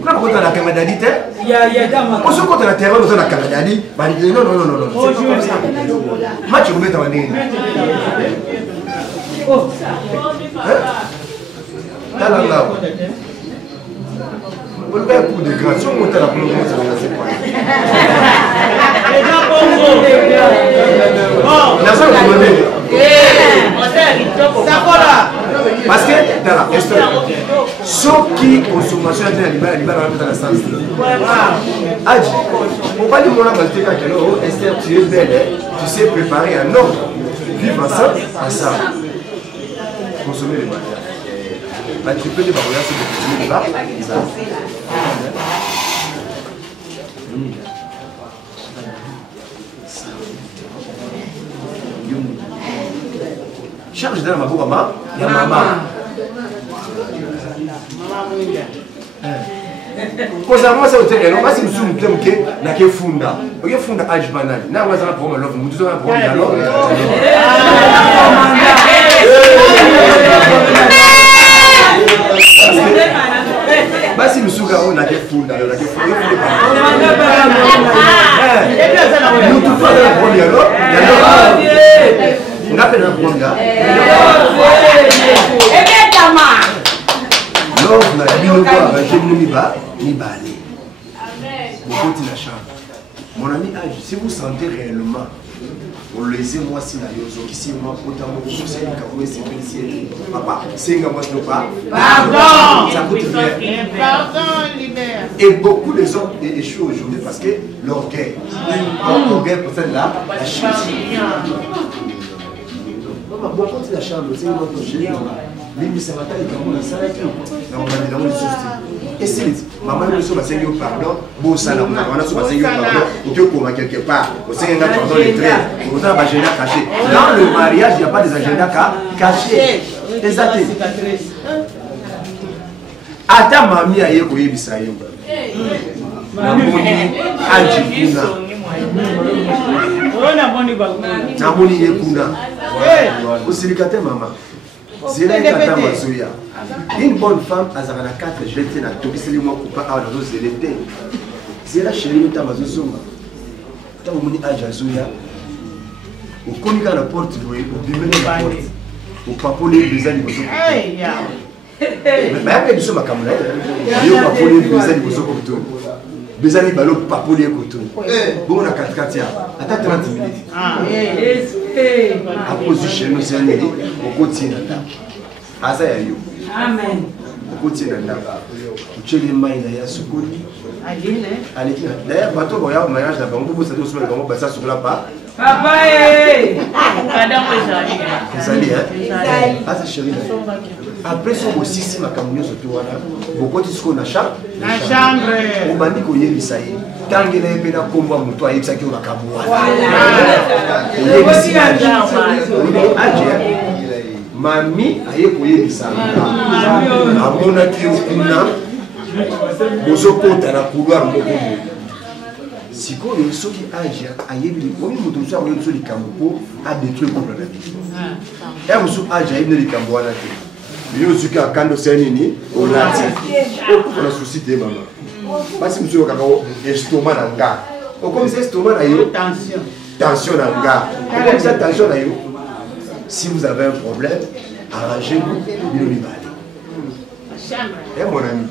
Kuna kota na kamada dit hein? Ya dama. On se kota na terrain na kamada dit. Ba dit non. C'est comme ça. Match vous mettre en ligne. Oh. Hein? Là. On va pour de grâce, on monte la première ça va passer quoi. Parce que dans la histoire, ceux qui consommation de dans la sens. Adji, on va dire mon amalté quand Esther, tu es belle, tu sais préparer un homme, vivre ensemble. Consommer les mariages. Tu peux les mariages, c'est des ça. Charge dans ma boue, maman. Il y a maman. Concernant ça, c'est un homme, si nous sommes là qui est funda. Il y a funda âge banal. N'a pas un problème, nous disons un problème alors. Basi msuga ona ke funda yo na ke funda nous tout pas le premier alors on appelle un premier non na bino quoi je ne pas ni balé beaucoup de la chambre mon ami âge si vous sentez réellement on laissez moi si la yozo ici moi autant moi c'est une café c'est papa c'est un moi pas pardon ça coûte rien pardon libère et beaucoup de hommes échouent aujourd'hui parce que l'orgueil pour ça là la chute beaucoup de la chambre c'est notre chérie mais ça va tailler comme on a ça là on va dans le souci et c'est maman nous sommes à pardon bon ça là on a sommes à pardon ou que comment quelque part au Sénégal pardon les traits on a un agenda caché dans le mariage il n'y a pas des agendas cachés exactement ata mami aye ko yebisa yo Adji kuna namoni ye kuna usilikate mama zela kata mazoya une bonne femme azana 4 je l'ai na tobiseli moi coupa a dans zelete zela chérie ta mazozonga ta moni Adji azoya ukonika na porte loye ubimene na porte upapole bezali bozo bayaka biso makambo na ye yo papoli bezali boso koto bezali balo papoli koto bongo na katikati ya ata 30 minutes apozi chez nous c'est nini okoti na ndako aza ya yo okoti na ndako ucheli mai na ya sokoli aleki d'ailleurs bato boya mariage na bango bo sadi osomela bango basa sokola pa papa ezali asa chéri après son aussi si makambo nyonso to wana bokoti siko na chambre obandi koyebisa ye ntange na ye mpe na kombo ya moto ayebisaki yo makambo wana mami aye koyebisa amonaki yo kuna bozokota na couloir moko boye sikoyo soki age ayebi omi moto mosusu akoyebi biso likambo mpo adétruire couple na biso ya mosusu age ayebi na likambo wana te yo soki akando se nini olati okufa na susi te mama basi mosusu okaka estoma na nga okomisa estoma na yo tension na nga okomisa tension na yo si vous avez un problème arrangez-vous bino mibale mon ami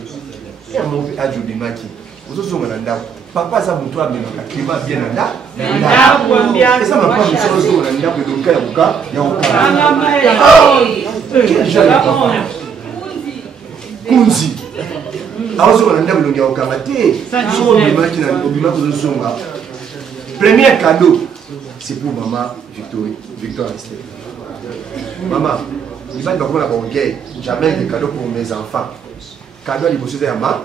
mon age obimaki ozozonga na ndako papa aza moto amemaka klima bien na ndako eza mapa mosusu ozonga na ndako edoka ya koka kunzi azonga na ndako elongi ya kokanga te soki obimaki ozozonga premier cadeau c'est pour maman Victoire Esther. Maman, il va y avoir un orgueil. Jamais des cadeaux pour mes enfants. Cadeau à l'immotion de maman.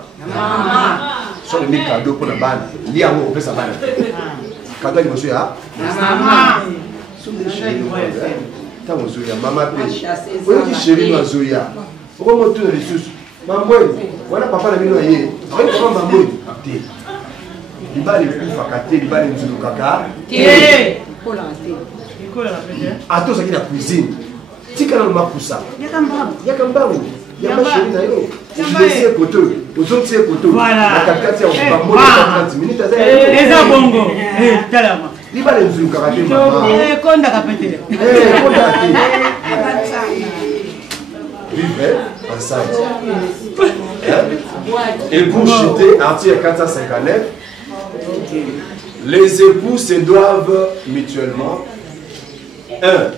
Ce sont les cadeaux pour la bande. Il y a un mot pour sa bande. Cadeau à l'immotion de maman. Ce sont des chéris. Tant que Zoya, maman paye. Vous avez dit chéri dans Zoya. Pourquoi on tourne les sous? Maman, voilà papa la vie noyée. Avec comment maman? Il va les plus facater, il va les nous caca. Attends, ça qui est la cuisine. Si quand on m'a poussé, il y a comme ça. Il y a ma chérie d'ailleurs. Je vais essayer poteau. Aux autres, c'est poteau. La cacate, on va mourir 30 minutes. Les abongos. Il va les nous karaté. Vivre ensemble. Et pour chuter, article 459. Les époux se doivent mutuellement 1.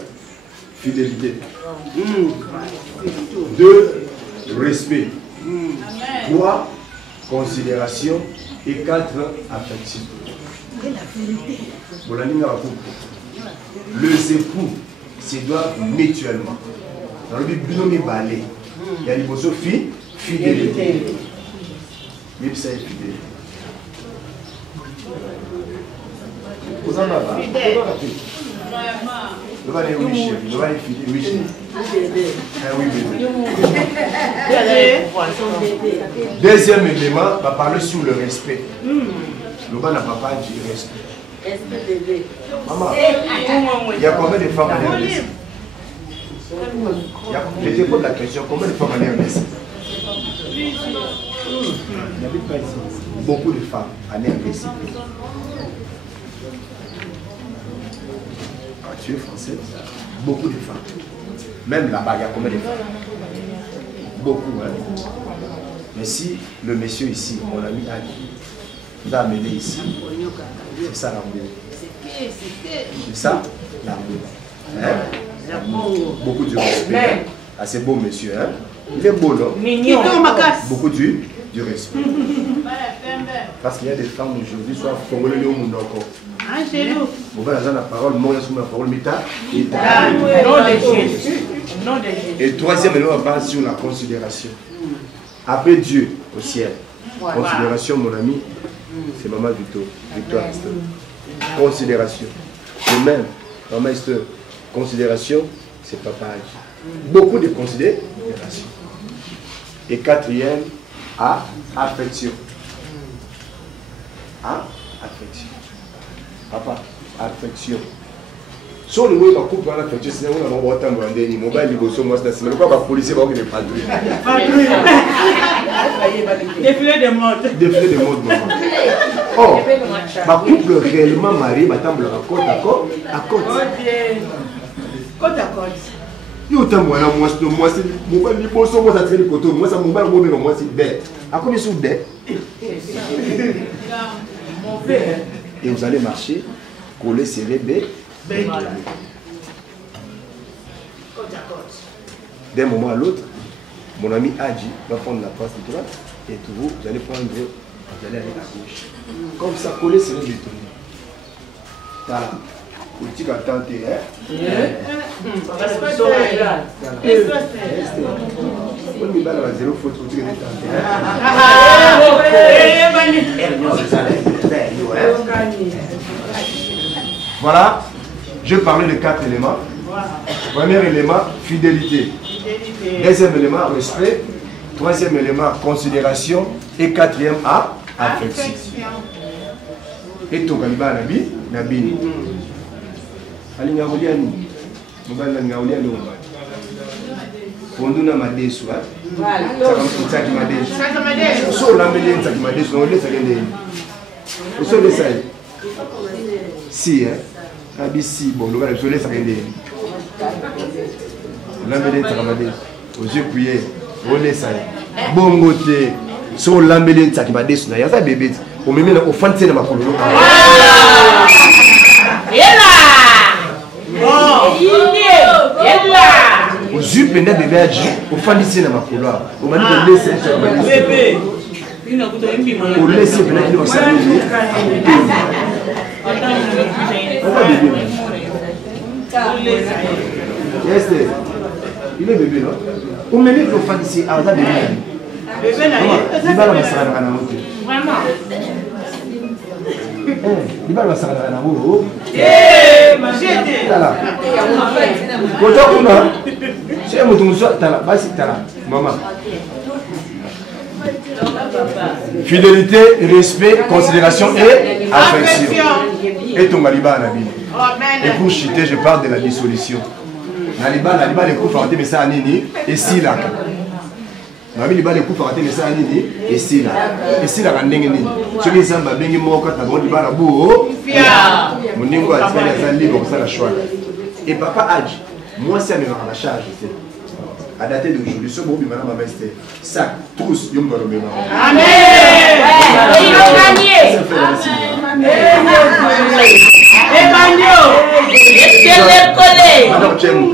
Fidélité. 2. Respect. 3. Considération. Et 4. Affection. Les époux se doivent mutuellement. Dans le but de balai, il y a une fidélité. Même ça est fidèle. Vous en avez deuxième élément, on va parler sur le respect. Le bas n'a pas dit respect. Maman, il y a combien de femmes à l'église? Je te pose la question, combien de femmes à l'église? Beaucoup de femmes à l'église. Tu es français, beaucoup de femmes. Même là-bas, il y a combien de femmes? Beaucoup, hein? Mais si le monsieur ici, mon ami Ali, vous a amené ici, c'est ça l'amour. C'est ça l'amour. Hein? Beaucoup de respect. Ah, c'est beau monsieur, hein? Il est beau, non? Mignon. Beaucoup du respect. Parce qu'il y a des femmes aujourd'hui, soit congolais ou mondoko. Vous voyez la parole, moi je suis la parole, et troisième, on va parler sur la considération. Après Dieu au ciel, considération, mon ami, c'est Maman Victoire Esther. Considération. Et même, Maman Esther, considération, c'est Papa Agi. Beaucoup de considération. Et quatrième, affection. Affection. Papa, affection. Si on ne pas couper l'affection, c'est on a un temps de mobile, il faut moi c'est mais pourquoi les policiers vont les patrouiller. Défilé de mode. Défilé de mode, maman. Oh, ma couple réellement marié, ma table à côte à côte. Côte à côte. Yo t'as moi c'est mon bal liboso moi ça traîne côté moi ça mon bal moi c'est bête. À combien sous bête? Et vous allez marcher, coller serrer B. D'un moment à l'autre, mon ami Adji va prendre la face de droite et vous allez prendre, vous allez aller à gauche. Comme ça, coller serrer B. Voilà. Politique à tenter, hein? Voilà, je parlais de 4 éléments. Premier élément, fidélité. Deuxième élément, respect. Troisième élément, considération. Et quatrième, affection. Et tout, Nabi. Alinga uliani muganda nga uliani omba ponduna madesu tsaki madesu so lambele tsaki madesu no lesa kende so lesa si abisi bon lo so lesa kende lambele tsaki madesu oje kuye o lesa bongo te so lambele tsaki madesu na yaza bébé o mimi na ofantse na makolo Ozu penda bébé a dit, au fond d'ici dans ma couloir, on m'a dit de laisser bébé. On laisse penda qui nous salue. Il est bébé là. On m'a dit au fond d'ici, à la bébé. Bébé là, il va la salle à la moto. Vraiment. Il va la salle à la moto. Tala. Kota kuna. C'est mon tour tala. Basi tala. Maman. Fidélité, respect, considération et affection. Et ton maliba na Bible. Et pour chiter, je parle de la dissolution. Naliba les coups farate mais ça nini et si là. Naliba les coups farate mais ça nini et si là. Et si là ndenge nini. Ceux qui samba bengi moko ta bon liba na buo. Mon ningo a ça libre comme ça la choix. Et papa Adji, moi c'est à la charge. À dater d'aujourd'hui, ce beau bimana ma veste. Ça, tous, yom va le même. Amen. Il va gagner. Emmanuel. Est-ce collé? Alors tu aimes.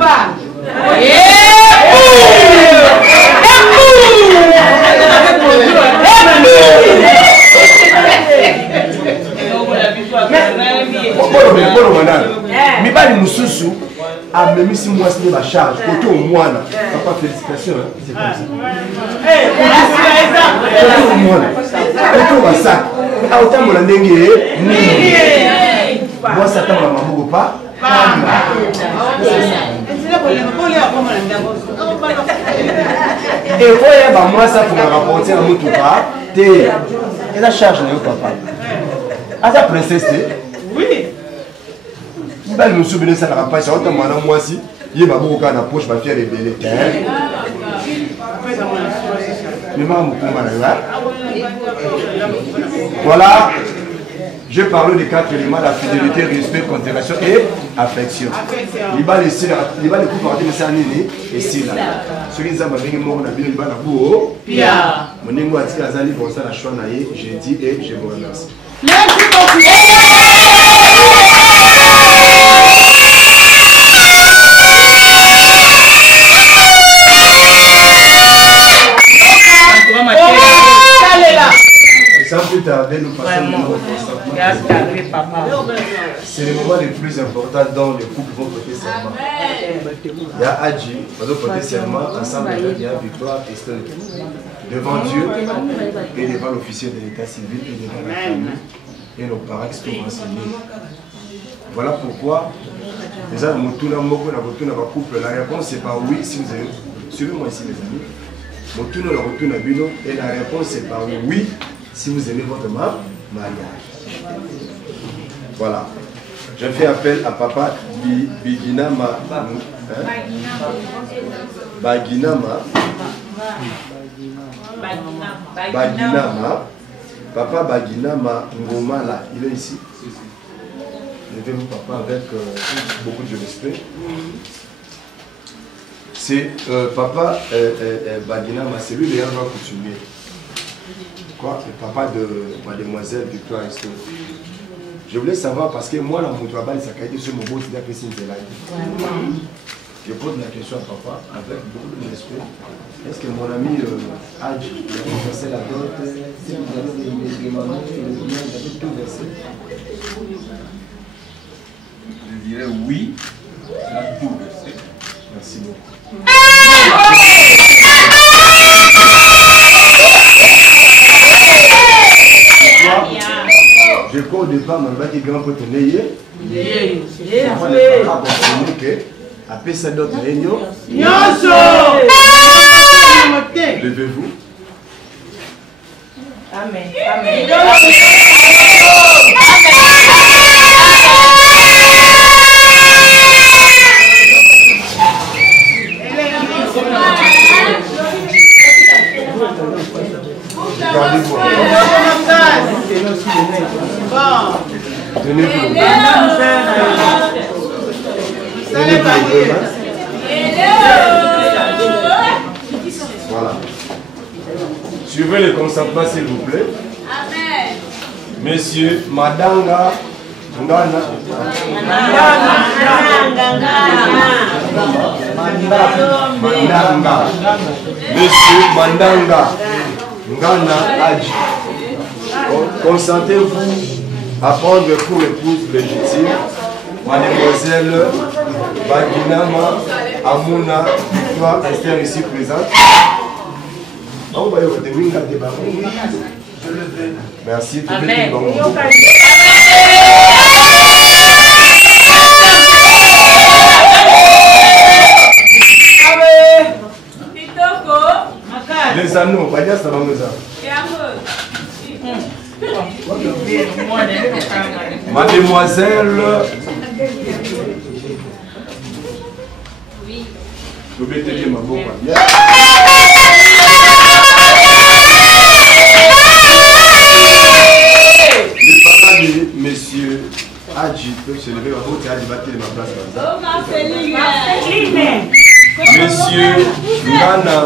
Mais pas les moussousous. Ah, même si moi c'est ma charge, auto au moins, papa félicitations, c'est comme ça. Auto au moins, auto au sac. Ah, autant mon langue, moi ça tombe à ma boue pas. Et voilà, moi ça pour me rapporter à mon tout pas. Et la charge n'est pas papa. Ah, ta princesse, oui. Il nous souvenir ça n'a pas ça autant moi si il va beaucoup quand approche ma fille révélée. Voilà, je parle des 4 éléments, la fidélité, respect, considération et affection. Il va laisser les coups par des sanini et si là. Ceux qui ont bien mort na bien il va na boue. Pia. Mon ningo ati azali pour ça la choix na ye, je dis et je vous remercie. Merci beaucoup. Sans plus tarder, nous passons c'est le moment le plus important dans le couple vont prêter serment. Il y a Adji, on doit prêter serment ensemble il y a Victoire et Estelle. Devant Dieu et devant l'officier de l'état civil et devant la famille et nos parents qui sont renseignés. Voilà pourquoi les gens de couple, la réponse c'est pas oui si vous avez. Suivez-moi ici les amis. Motuno la retourne à Bino et la réponse c'est pas oui si vous aimez votre mariage. Voilà. Je fais appel à papa Biginama. Baginama. Papa Baginama Ngomala. Il est ici. Levez-vous papa avec beaucoup de respect. C'est papa Bagina, c'est lui le grand coutumier. Quoi? Le papa de mademoiselle Victoire Esto. Je voulais savoir parce que moi, dans mon travail, ça a été sur mon beau c'est d'après je pose la question à papa avec beaucoup de respect. Est-ce que mon ami Hadj a versé la dot? Si vous avez demandé, vous avez tout versé? Je dirais oui, il a tout versé. Merci beaucoup. Je crois au départ, mon bâti grand pour tenir. Après ça, d'autres réunions. Levez-vous. Amen. Amen. Regardez-vous. Tenez-vous. Voilà. Suivez le consentement, s'il vous plaît. Amen. Monsieur Madanga Ngana. Mandanga. Monsieur Mandanga Ngana Hadj. Consentez-vous à prendre pour épouse légitime mademoiselle Baginama Amuna Victoire Esther ici présente. Merci. Amen. Les anneaux, ça va nous mademoiselle. Oui. Je vais te dire ma boca. Le papa de monsieur Hadji peut se lever. Il a débattu de ma place comme ça. Monsieur Ngana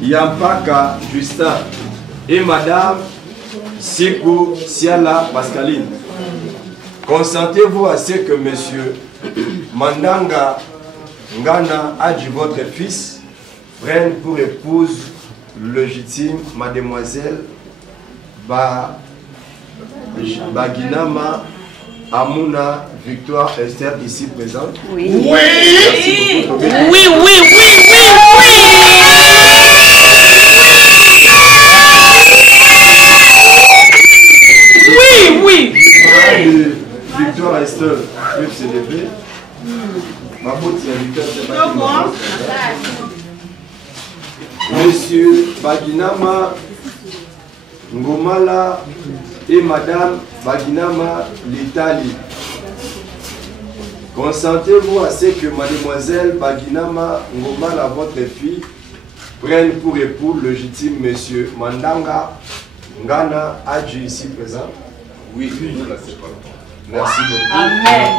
Yampaka Justin et madame Seko Siala Pascaline. Consentez-vous à ce que monsieur Mandanga Ngana Hadji, votre fils, prenne pour épouse légitime mademoiselle Baginama Amuna Victoire Esther ici présente? Oui. Oui. Oui, oui, oui, oui, oui, oui. Oui. Victoire Esther peut se lever. Ma botte, c'est Victoire, c'est pas Monsieur Baginama Ngomala et madame Baginama Litali. Consentez-vous à ce que mademoiselle Baginama Ngomala, votre fille, prenne pour époux légitime monsieur Mandanga Ngana Hadji ici présent? Oui, nous la séparons. Merci beaucoup. Amen.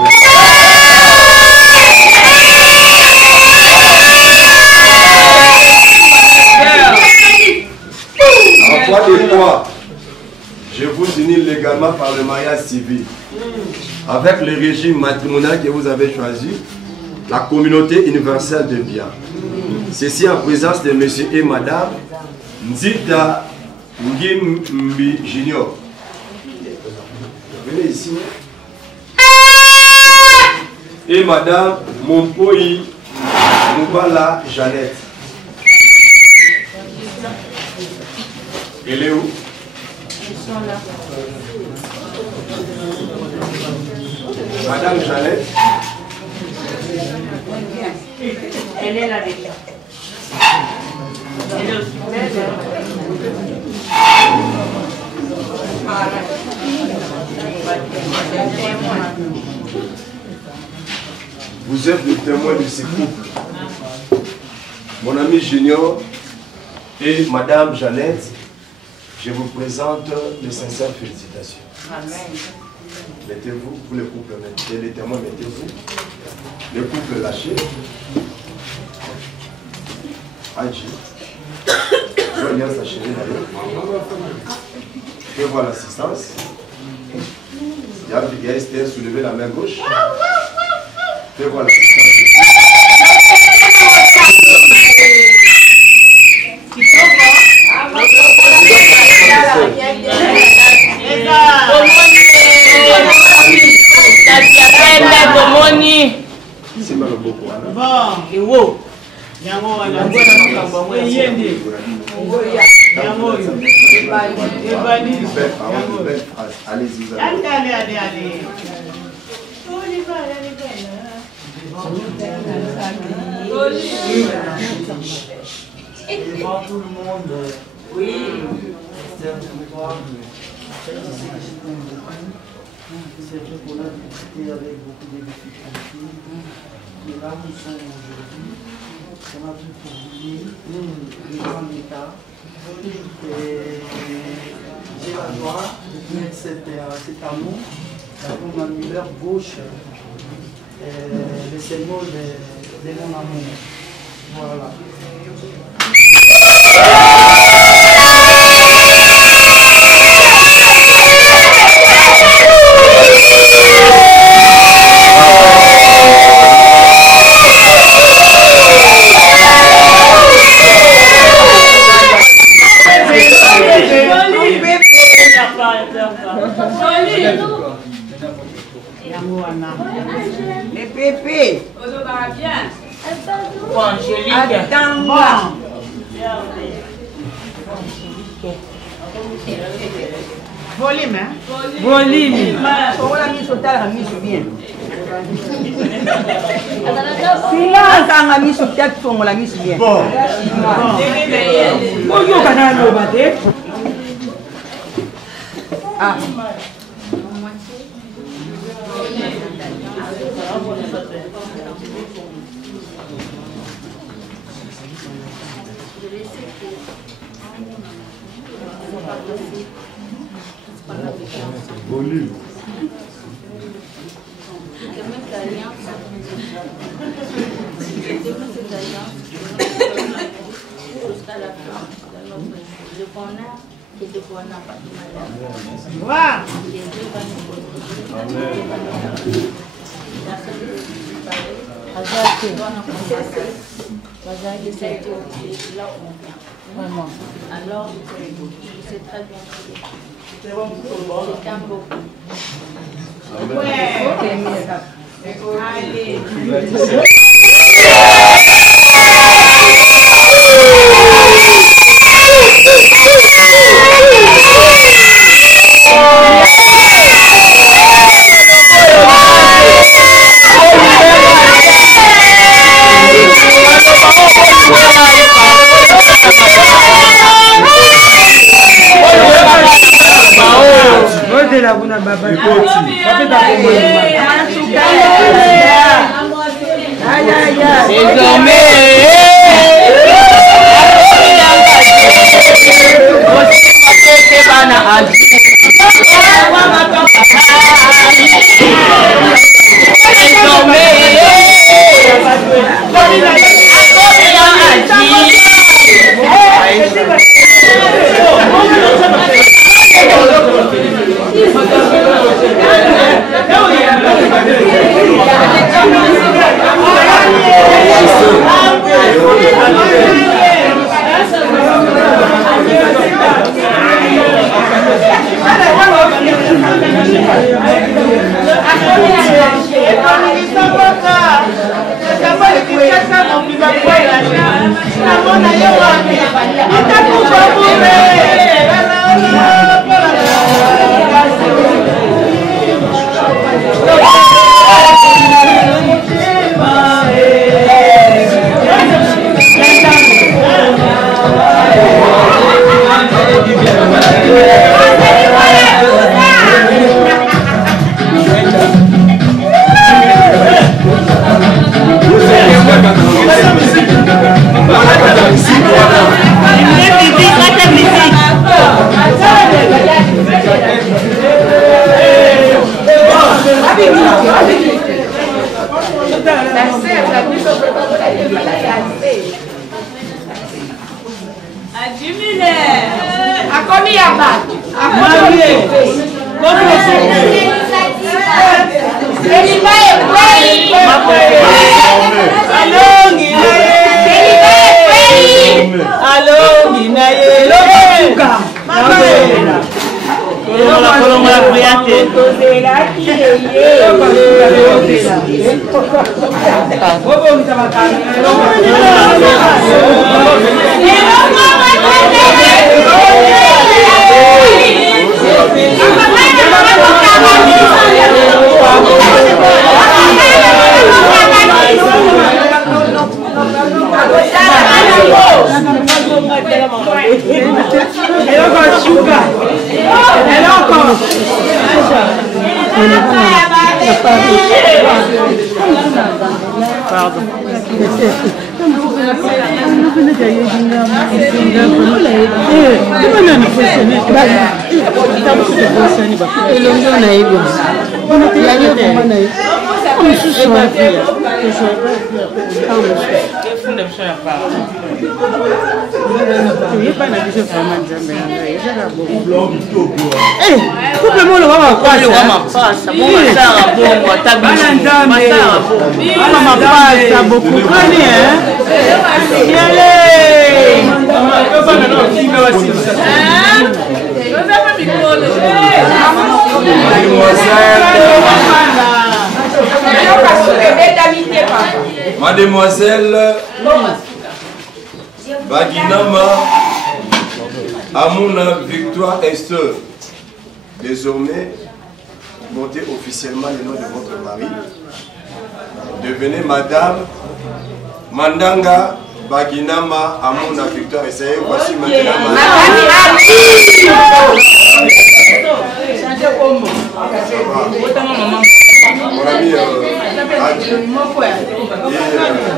En foi de foi, je vous unis légalement par le mariage civil avec le régime matrimonial que vous avez choisi, la communauté universelle de biens. Ceci en présence de monsieur et madame Nzita Ngimbi Junior. Venez ici. Et madame Mompoi Moubala Jeannette. Elle est où? Ils sont là. Madame Jeannette. Elle est là déjà. Vous êtes le témoin de ce couple. Mon ami Junior et madame Jeannette, je vous présente de sincères félicitations. Amen. Mettez-vous, pour le couple, les témoins, mettez-vous. Le couple lâché. Adji. Je vais lire sa chérie d'ailleurs. Fais voir l'assistance. Il y a Esther soulever la main gauche. Fais voir l'assistance. C'est mal beaucoup. Bon, et wow. Allez-y. Devant tout le monde, oui, c'est un pouvoir. C'est vrai qu'on a discuté avec beaucoup de difficultés. Et là, nous sommes aujourd'hui. On a pu publier le grand état. J'ai la joie de mettre cet amour dans ma lueur gauche, le symbole de mon amour. Voilà. Les pépés. Bon, Angélique. Attends-moi. Volume, hein? Volume. On l'a mis sur terre, on l'a mis sur bien. Silence, on l'a mis sur tête, on l'a mis sur bien. Bon. Ah. Volume. Vraiment. Alors, c'est très bien. C'est bon pour beaucoup. Allez. Pardon. Mademoiselle Baginama Amouna Victoire Esther, désormais portez officiellement le nom de votre mari. Devenez Madame Mandanga Baginama Amouna Victoire Esther. Voici maintenant mon ami Adji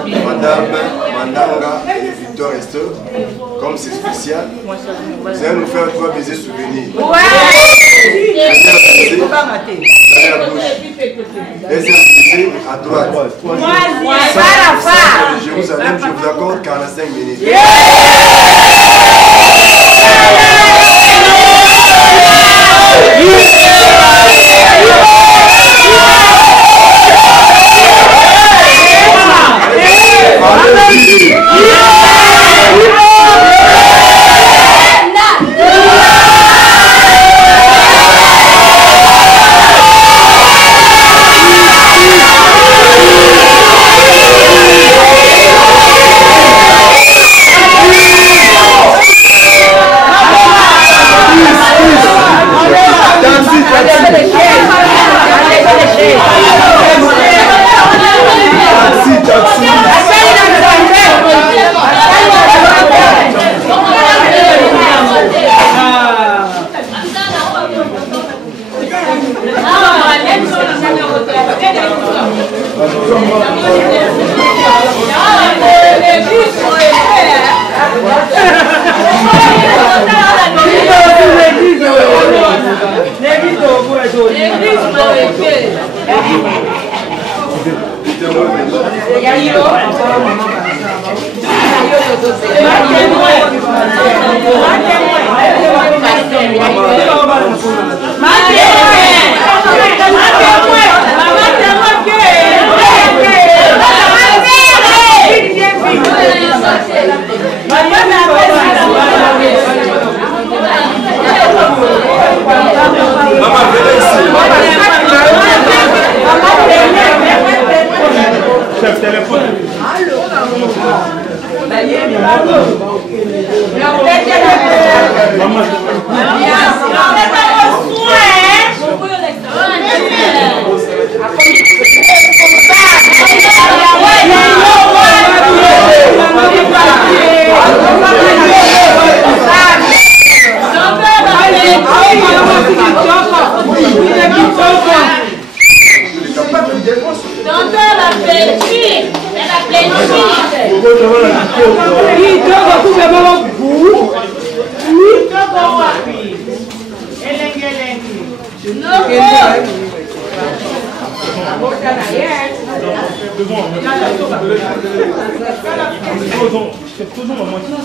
et Madame Mandanga et Victor Esther, comme c'est spécial, vous allez nous faire 3 baisers souvenirs. À la bouche. Deuxième baiser à droite. De Jérusalem, je vous accorde 45 minutes.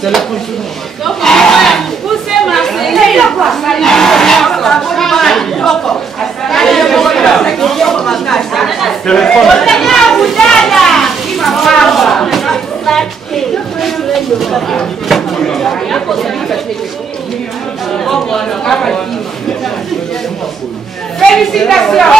C'est la position. Donc, poussez Marseillais. Félicitations.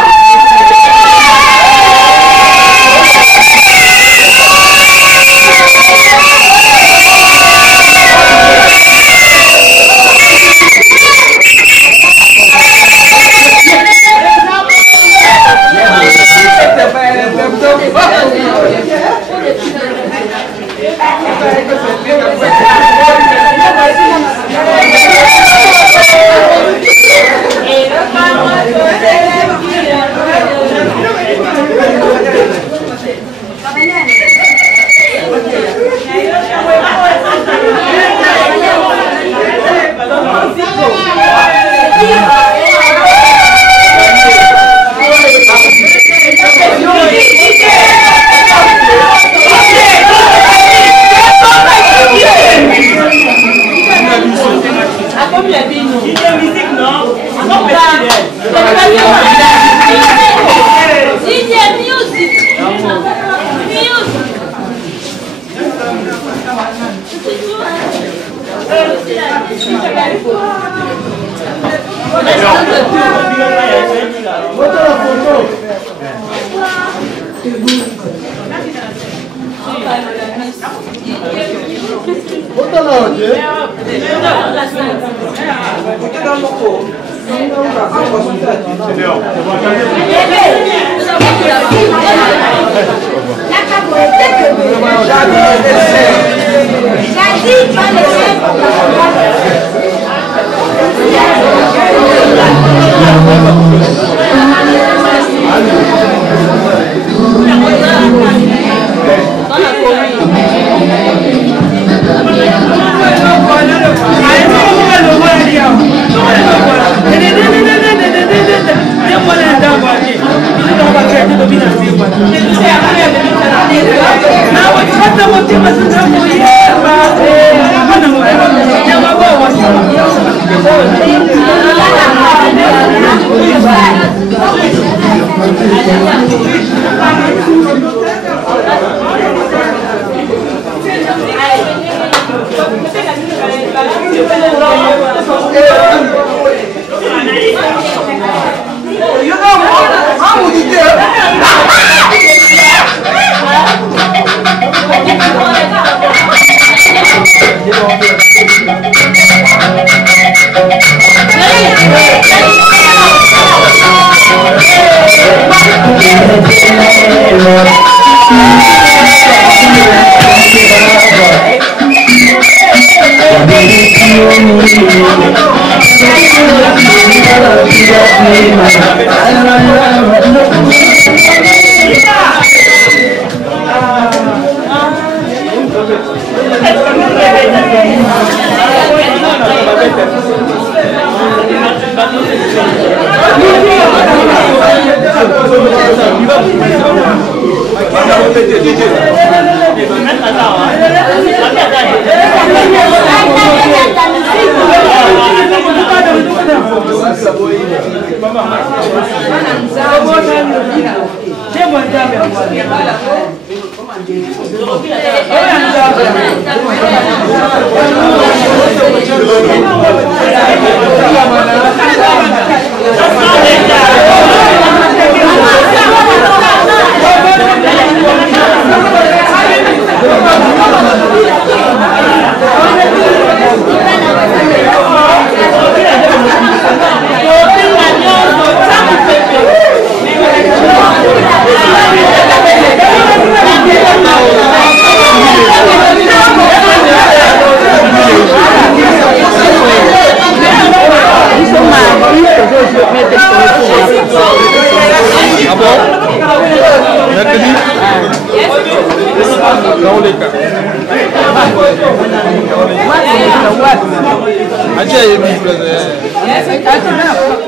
Acha hivi brother.